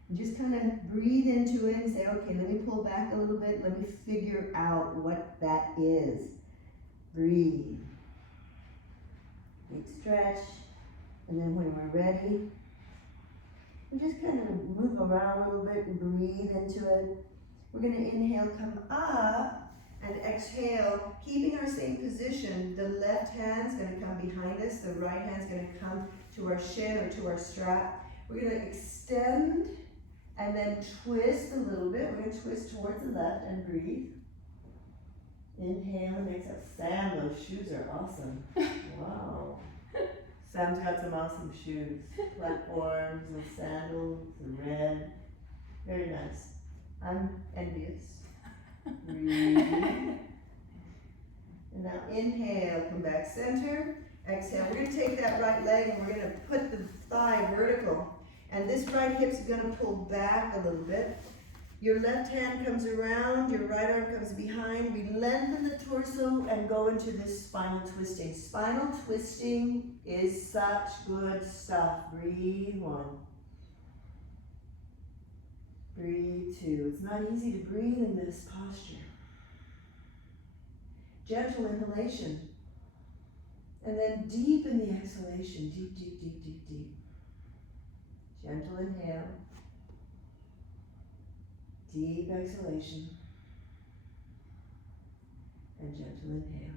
And just kind of breathe into it and say, okay, let me pull back a little bit. Let me figure out what that is. Breathe. Big stretch. And then when we're ready, we just kind of move around a little bit and breathe into it. We're going to inhale, come up, and exhale, keeping our same position. The left hand's going to come behind us. The right hand's going to come to our shin or to our strap. We're going to extend and then twist a little bit. We're going to twist towards the left and breathe. Inhale, makes us. Sam, those shoes are awesome. Wow. Sam's got some awesome shoes. Platforms and sandals and red. Very nice. I'm envious. Breathe. And now inhale, come back center. Exhale. We're going to take that right leg and we're going to put the thigh vertical. And this right hip's going to pull back a little bit. Your left hand comes around, your right arm comes behind. We lengthen the torso and go into this spinal twisting. Spinal twisting is such good stuff. Breathe one. Breathe two. It's not easy to breathe in this posture. Gentle inhalation. And then deep in the exhalation. Deep, deep, deep, deep, deep. Gentle inhale. Deep exhalation. And gentle inhale.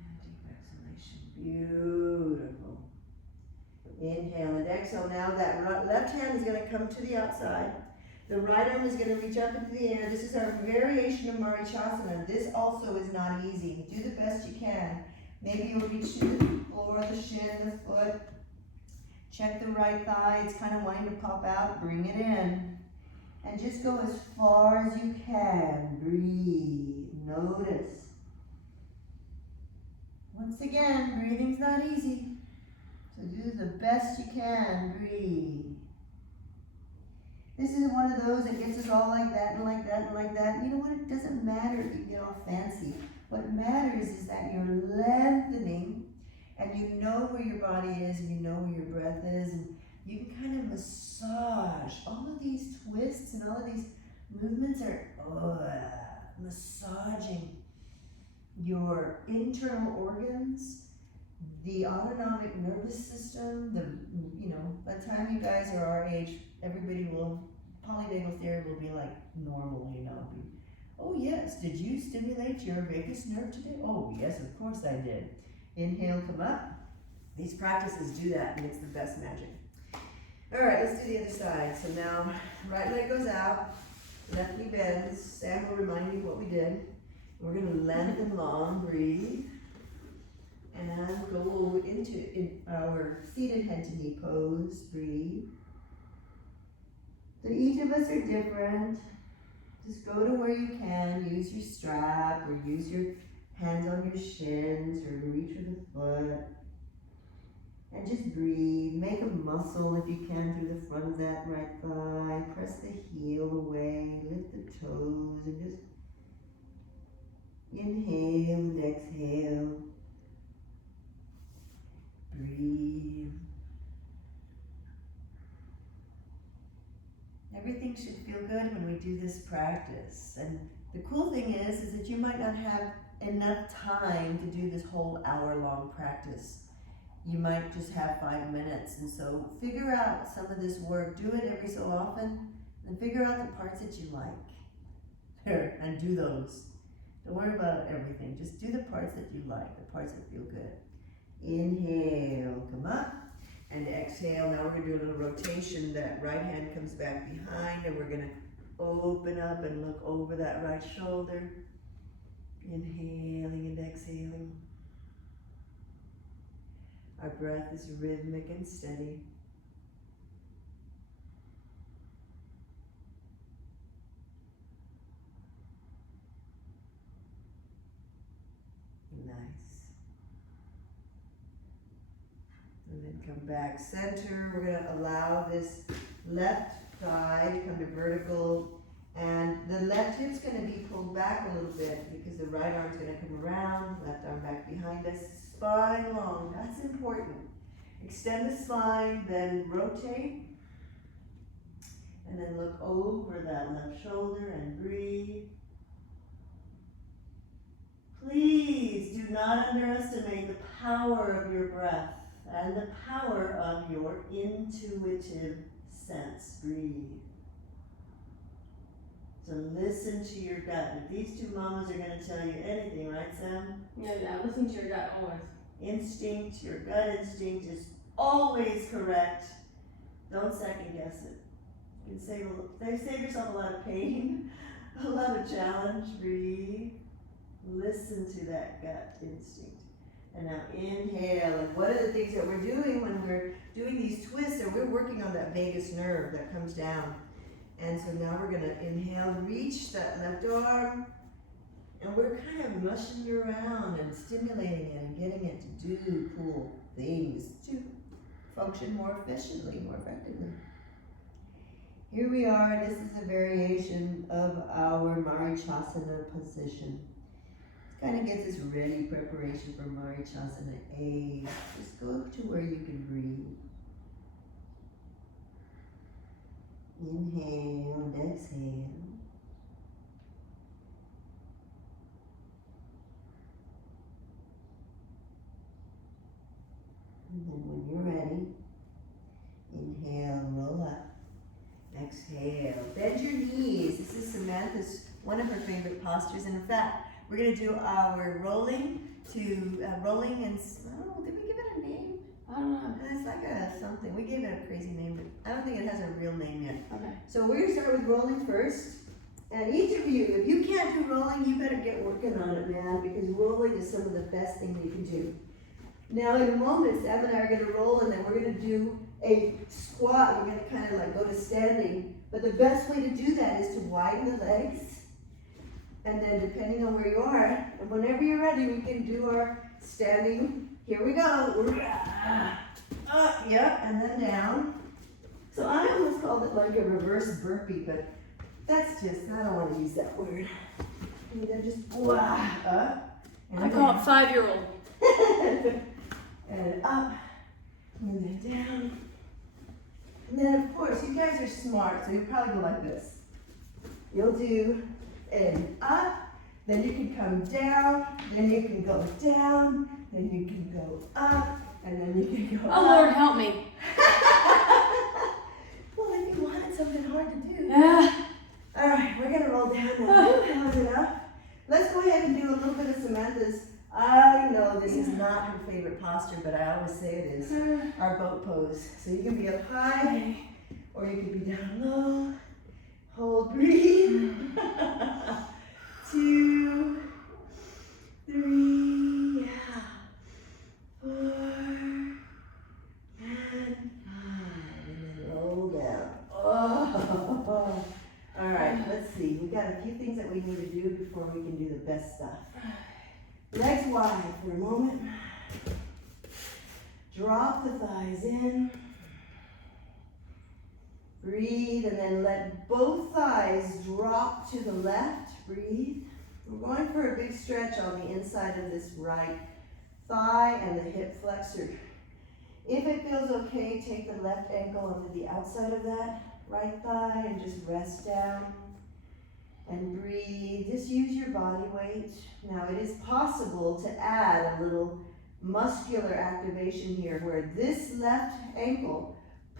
And deep exhalation. Beautiful. Inhale and exhale. Now that left hand is going to come to the outside. The right arm is going to reach up into the air. This is our variation of Marichasana. This also is not easy. Do the best you can. Maybe you'll reach to the floor, the shin, the foot. Check the right thigh. It's kind of wanting to pop out. Bring it in. And just go as far as you can. Breathe. Notice. Once again, breathing's not easy. So do the best you can. Breathe. This is one of those that gets us all like that and like that and like that. You know what? It doesn't matter if you get all fancy. What matters is that you're lengthening and you know where your body is and you know where your breath is. And you can kind of massage. All of these twists and all of these movements are massaging your internal organs, the autonomic nervous system. By the time you guys are our age, everybody will polyvagal theory will be like normal, you know. Oh yes, did you stimulate your vagus nerve today? Oh yes, of course I did. Inhale, come up. These practices do that, and it's the best magic. All right, let's do the other side. So now, right leg goes out, left knee bends. Sam will remind you what we did. We're gonna lengthen long, breathe, and go into our seated head to knee pose, breathe. So each of us are different. Just go to where you can, use your strap, or use your hands on your shins, or reach for the foot. And just breathe. Make a muscle if you can through the front of that right thigh. Press the heel away, lift the toes, and just inhale and exhale. Breathe. Everything should feel good when we do this practice. And the cool thing is that you might not have enough time to do this whole hour-long practice. You might just have 5 minutes. And so figure out some of this work. Do it every so often, and figure out the parts that you like. There, and do those. Don't worry about everything. Just do the parts that you like, the parts that feel good. Inhale, come up. And exhale. Now we're going to do a little rotation. That right hand comes back behind, and we're going to open up and look over that right shoulder. Inhaling and exhaling. Our breath is rhythmic and steady. Nice. And then come back center. We're going to allow this left thigh to come to vertical, and the left hip's going to be pulled back a little bit because the right arm's going to come around, left arm back behind us, spine long. That's important. Extend the spine, then rotate, and then look over that left shoulder and breathe. Please do not underestimate the power of your breath and the power of your intuitive sense. Breathe. So listen to your gut. If these two mamas are going to tell you anything, right, Sam? Yeah, listen to your gut always. Instinct, your gut instinct is always correct. Don't second guess it. You can save yourself a lot of pain, a lot of challenge. Breathe. Listen to that gut instinct. And now inhale. And one of the things that we're doing when we're doing these twists, we're working on that vagus nerve that comes down. And so now we're going to inhale, reach that left arm, and we're kind of mushing it around and stimulating it and getting it to do cool things, to function more efficiently, more effectively. Here we are. This is a variation of our Marichasana position. Kind of gets us ready, preparation for Marichasana A. Just go to where you can breathe. Inhale and exhale. And then when you're ready, inhale, roll up. Exhale, bend your knees. This is Samantha's, one of her favorite postures. And in fact, we're going to do our rolling and, I don't know, did we give it a name? I don't know. It's like something. We gave it a crazy name, but I don't think it has a real name yet. Okay. So we're going to start with rolling first. And each of you, if you can't do rolling, you better get working on it, man, because rolling is some of the best thing you can do. Now in a moment, Sam and I are going to roll, and then we're going to do a squat. We're going to kind of like go to standing. But the best way to do that is to widen the legs. And then depending on where you are, and whenever you're ready, we can do our standing. Here we go. Up, yep, and then down. So I almost called it like a reverse burpee, but that's just, I don't want to use that word. And then just up. And I call it 5-year-old. And up, and then down. And then of course, you guys are smart, so you'll probably go like this. You'll do an up, then you can come down, then you can go down, then you can go up, and then you can go up. Oh, Lord, help me. Well, if you wanted something hard to do. our boat pose. So you can be up high or you can be down low. Hold, breathe. 2, 3, yeah. 4, and 5, and then roll down. Oh. All right, let's see. We've got a few things that we need to do before we can do the best stuff. Legs wide for a moment. Drop the thighs in. Breathe, and then let both thighs drop to the left. Breathe. We're going for a big stretch on the inside of this right thigh and the hip flexor. If it feels okay, take the left ankle onto the outside of that right thigh and just rest down and breathe. Just use your body weight. Now it is possible to add a little muscular activation here where this left ankle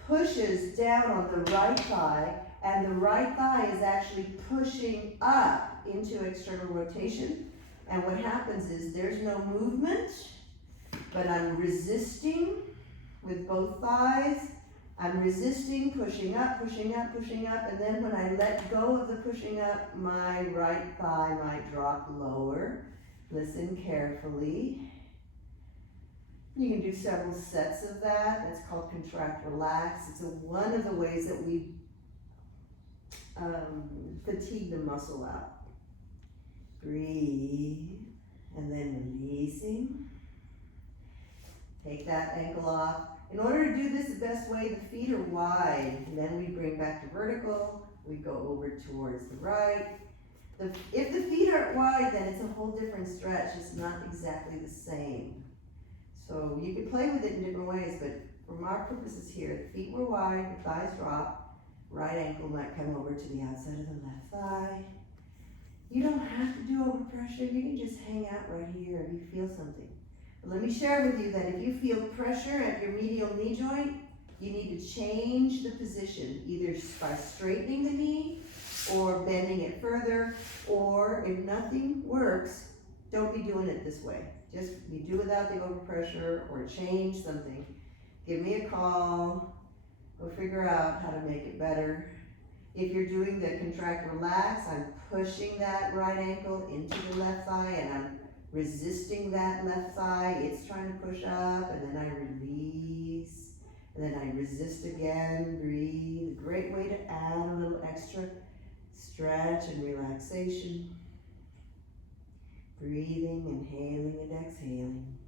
pushes down on the right thigh and the right thigh is actually pushing up into external rotation. And what happens is there's no movement, but I'm resisting with both thighs. I'm resisting, pushing up, pushing up, pushing up, and then when I let go of the pushing up, my right thigh might drop lower. Listen carefully. You can do several sets of that. That's called contract, relax. It's one of the ways that we fatigue the muscle out. Breathe, and then releasing. Take that ankle off. In order to do this the best way, the feet are wide. And then we bring back to vertical. We go over towards the right. If the feet aren't wide, then it's a whole different stretch. It's not exactly the same. So you can play with it in different ways, but from our purposes here, the feet were wide, the thighs drop, right ankle might come over to the outside of the left thigh. You don't have to do overpressure. You can just hang out right here if you feel something. But let me share with you that if you feel pressure at your medial knee joint, you need to change the position, either by straightening the knee or bending it further, or if nothing works, don't be doing it this way. Just you do without the overpressure or change something. Give me a call. We'll figure out how to make it better. If you're doing the contract relax, I'm pushing that right ankle into the left thigh and I'm resisting that left thigh. It's trying to push up and then I release and then I resist again. Breathe. A great way to add a little extra stretch and relaxation. Breathing, inhaling and exhaling,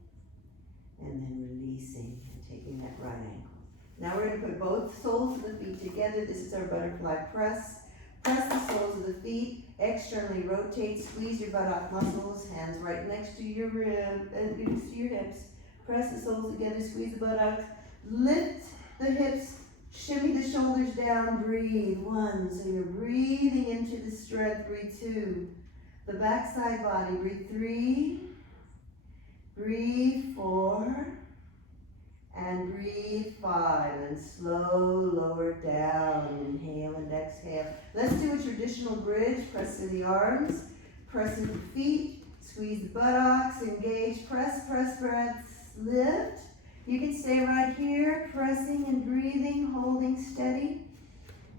and then releasing and taking that right ankle. Now we're going to put both soles of the feet together. This is our butterfly press. Press the soles of the feet, externally rotate, squeeze your buttock muscles, hands right next to your rib, and next to your hips. Press the soles together, squeeze the buttocks, lift the hips, shimmy the shoulders down, breathe. 1, so you're breathing into the strength. Breathe 2. The backside body, breathe 3, breathe 4, and breathe 5, and slow, lower down, inhale and exhale. Let's do a traditional bridge, press through the arms, press through the feet, squeeze the buttocks, engage, press, press, breaths, lift. You can stay right here, pressing and breathing, holding steady.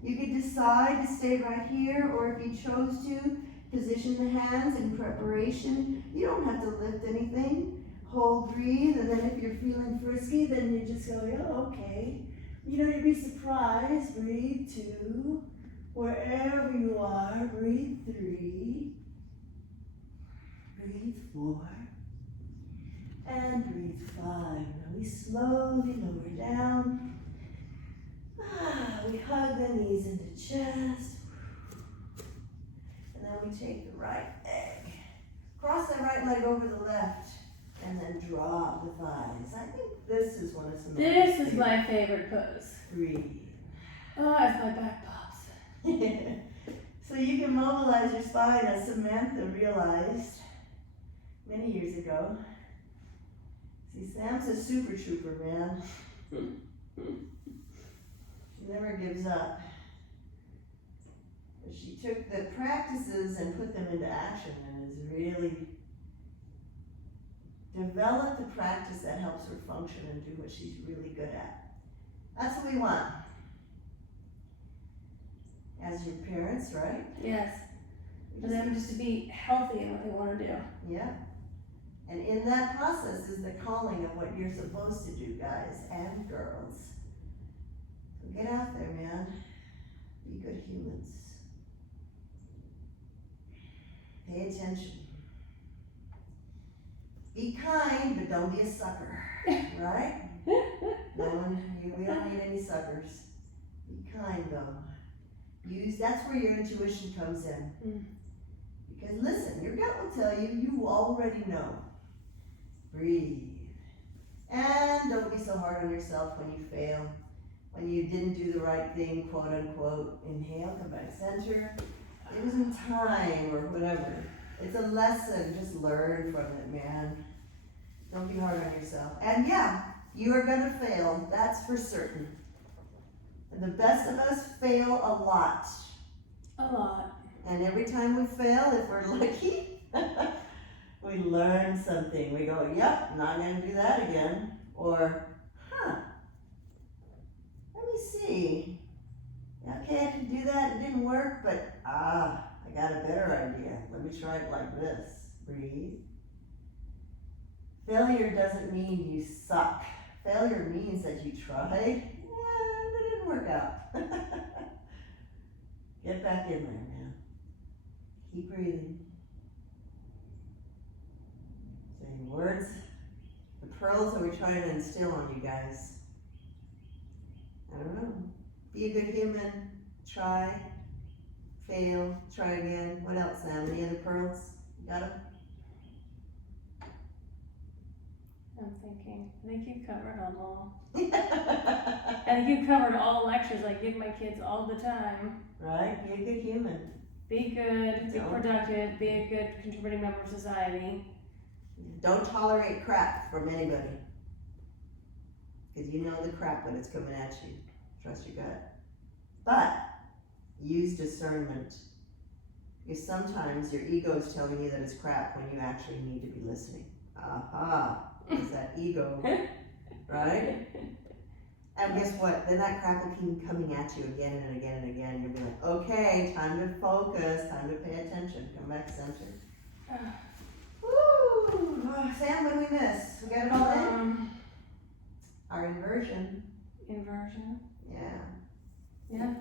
You could decide to stay right here, or if you chose to, position the hands in preparation. You don't have to lift anything. Hold, breathe, and then if you're feeling frisky, then you just go, oh, okay. You know, you'd be surprised. Breathe 2. Wherever you are, breathe 3. Breathe 4. And breathe 5. Now we slowly lower down. We hug the knees into chest. And then we take the right leg. Cross the right leg over the left. And then drop the thighs. I think this is one of some. This is my favorite pose. Breathe. Oh, as my back pops. So you can mobilize your spine, as Samantha realized many years ago. See, Sam's a super trooper, man. She never gives up. But she took the practices and put them into action and is really develop the practice that helps her function and do what she's really good at. That's what we want. As your parents, right? Yes. For them just to be healthy in what they want to do. Yeah. And in that process is the calling of what you're supposed to do, guys and girls. So get out there, man. Be good humans. Pay attention. Be kind, but don't be a sucker, right? We don't need any suckers. Be kind, though. That's where your intuition comes in. Because listen, your gut will tell you, you already know. Breathe. And don't be so hard on yourself when you fail. When you didn't do the right thing, quote unquote. Inhale, come back center. It was in time or whatever. It's a lesson, just learn from it, man. Don't be hard on yourself. And yeah, you are gonna fail, that's for certain. And the best of us fail a lot. A lot. And every time we fail, if we're lucky, we learn something. We go, yep, not gonna do that again. Or, let me see. Okay, I can do that, it didn't work, but I got a better idea. Let me try it like this. Breathe. Failure doesn't mean you suck. Failure means that you tried, but it didn't work out. Get back in there, man. Keep breathing. So any words? The pearls that we're trying to instill on you guys. I don't know. Be a good human. Try. Fail. Try again. What else, Sam? Any other pearls? You got them? I'm thinking. I think you've covered them all. I think you've covered all lectures I give my kids all the time. Right? Be a good human. Be good, be productive, be a good contributing member of society. Don't tolerate crap from anybody. Because you know the crap when it's coming at you. Trust your gut. But use discernment. Because sometimes your ego is telling you that it's crap when you actually need to be listening. Aha. It's that ego. Right? And guess what? Then that crap will keep coming at you again and again and again. You'll be like, okay, time to focus, time to pay attention. Come back center. Woo! Sam, what did we miss? We got it all in? Our inversion. Inversion? Yeah. Yeah.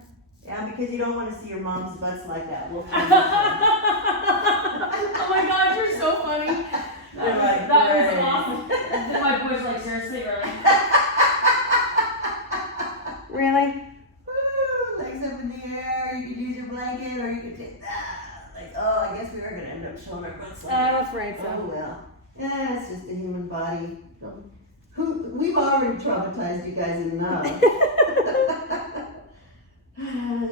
Yeah, because you don't want to see your mom's butts like that. We'll Oh my gosh, you're so funny. That was awesome. My boy's like, seriously, really? Really? Woo, legs up in the air. You could use your blanket or you could take that. Like, oh, I guess we are going to end up showing our butts like that. I'm afraid so. Oh, well. Yeah, it's just the human body. We've already traumatized you guys enough.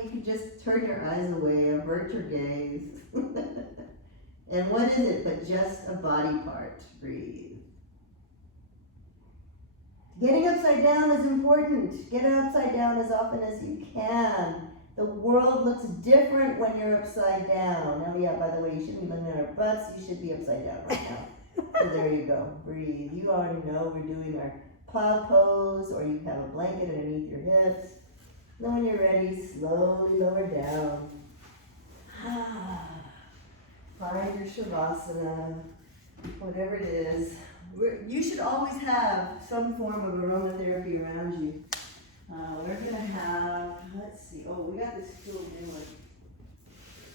You can just turn your eyes away, avert your gaze. And what is it but just a body part? Breathe. Getting upside down is important. Get upside down as often as you can. The world looks different when you're upside down. Oh yeah, by the way, you shouldn't be looking at our butts. You should be upside down right now. So there you go. Breathe. You already know we're doing our plow pose, or you have a blanket underneath your hips. Then when you're ready, slowly lower down. Find your shavasana, whatever it is. You should always have some form of aromatherapy around you. We're gonna have, let's see, we got this cool new one.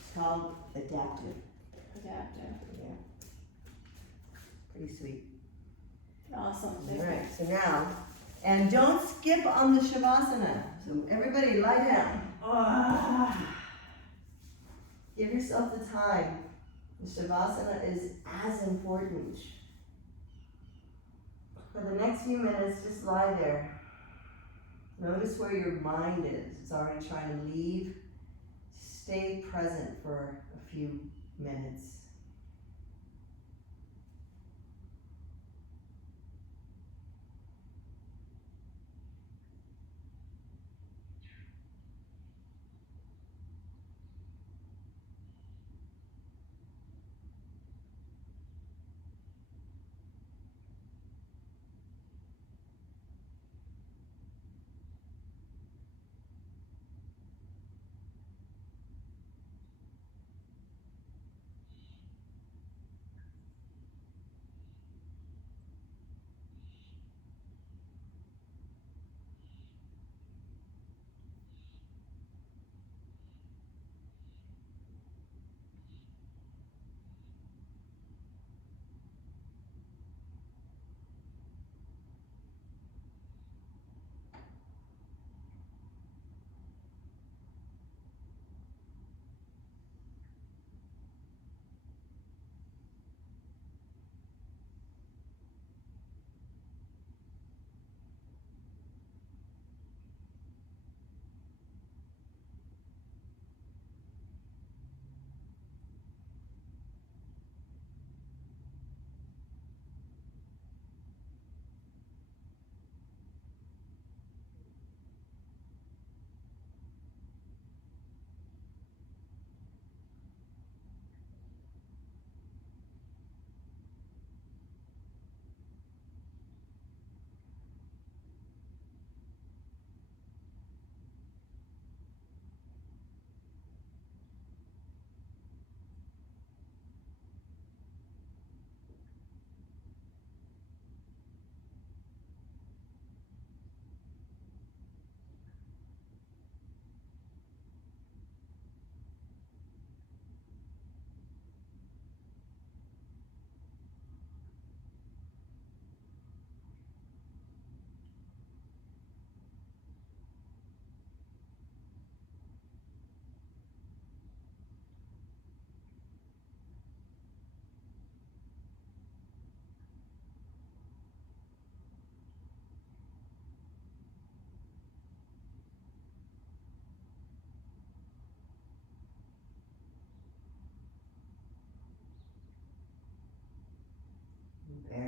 It's called Adaptive. Adaptive. Yeah. Pretty sweet. Awesome. Alright, so now, and don't skip on the shavasana. So everybody lie down. Give yourself the time. The shavasana is as important. For the next few minutes, just lie there. Notice where your mind is. It's already trying to leave. Stay present for a few minutes.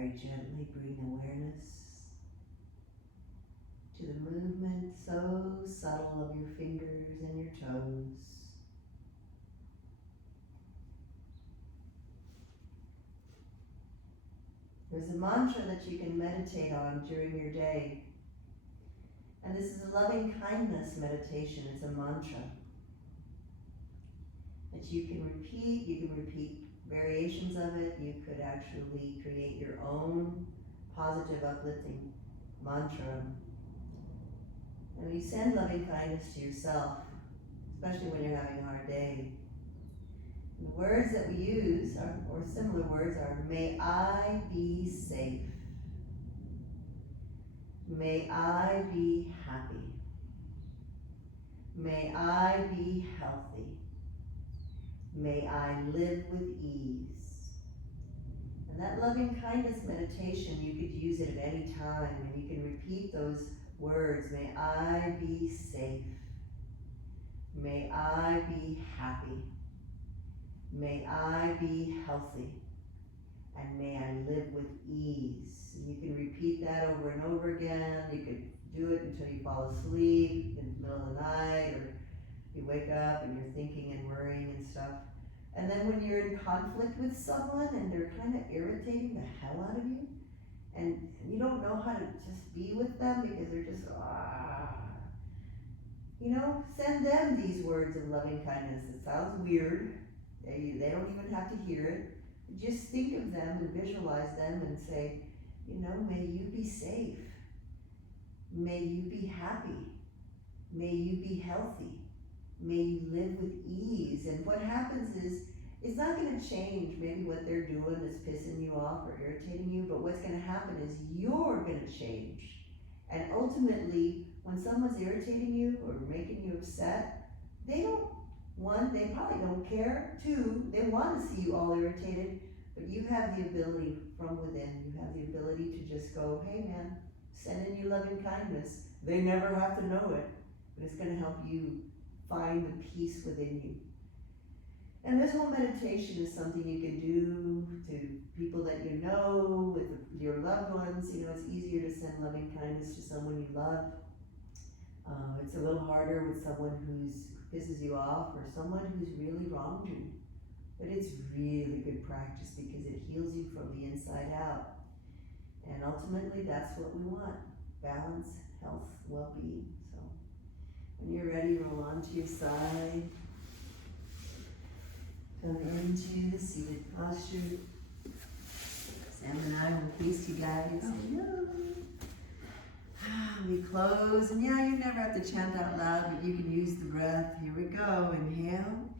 very gently bring awareness to the movement so subtle of your fingers and your toes. There's a mantra that you can meditate on during your day. And this is a loving kindness meditation. It's a mantra that you can repeat. You can repeat variations of it. You could actually create your own positive, uplifting mantra. And you send loving kindness to yourself, especially when you're having a hard day. And the words that we use, or similar words, are, may I be safe. May I be happy. May I be healthy. May I live with ease. And that loving kindness meditation, you could use it at any time, and you can repeat those words. May I be safe. May I be happy. May I be healthy. And may I live with ease. And you can repeat that over and over again. You could do it until you fall asleep in the middle of the night, or you wake up and you're thinking and worrying and stuff. And then when you're in conflict with someone and they're kind of irritating the hell out of you, and you don't know how to just be with them because they're just, send them these words of loving kindness. It sounds weird. They don't even have to hear it. Just think of them and visualize them and say, may you be safe. May you be happy. May you be healthy. May you live with ease. And what happens is, it's not going to change maybe what they're doing that's pissing you off or irritating you, but what's going to happen is you're going to change. And ultimately, when someone's irritating you or making you upset, they probably don't care. 2, they want to see you all irritated, but you have the ability from within, you have the ability to just go, hey man, send in your loving kindness. They never have to know it, but it's going to help you find the peace within you. And this whole meditation is something you can do to people that you know, with your loved ones. It's easier to send loving kindness to someone you love. It's a little harder with someone who pisses you off or someone who's really wronged you. But it's really good practice because it heals you from the inside out. And ultimately, that's what we want. Balance, health, well-being. So when you're ready, roll onto your side. Come into the seated posture. Sam and I will face you guys. Hello. We close, and you never have to chant out loud, but you can use the breath. Here we go. Inhale.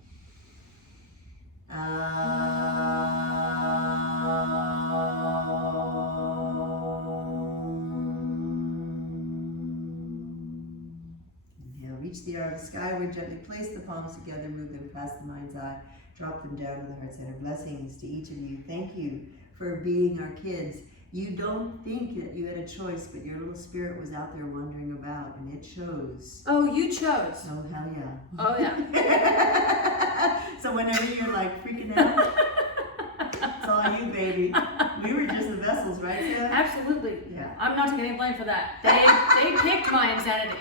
Inhale, reach the arms skyward, gently place the palms together, move them past the mind's eye, drop them down to the heart center. Blessings to each of you. Thank you for being our kids. You don't think that you had a choice, but your little spirit was out there wandering about, and it chose. Oh, you chose. Oh, hell yeah. Oh, yeah. So whenever you're like freaking out, it's all you, baby. We were just the vessels, right, Sam? Absolutely. Yeah. I'm not taking any blame for that. They picked my insanity.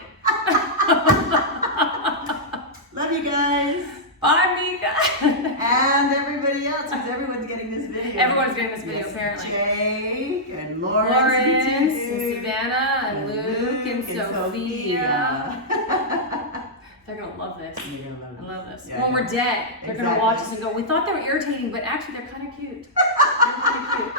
Love you guys. Bye, Mika. And everybody else, because everyone's getting this video. Everyone's getting this video, Yes, apparently. Jake and Lawrence Lawrence and and Savannah and Luke and Sophia. They're going to love this. You're gonna love it. I love this. Yeah, when we're dead, they're going to Exactly. watch us and go, we thought they were irritating, but actually they're kind of cute. They're kind of cute.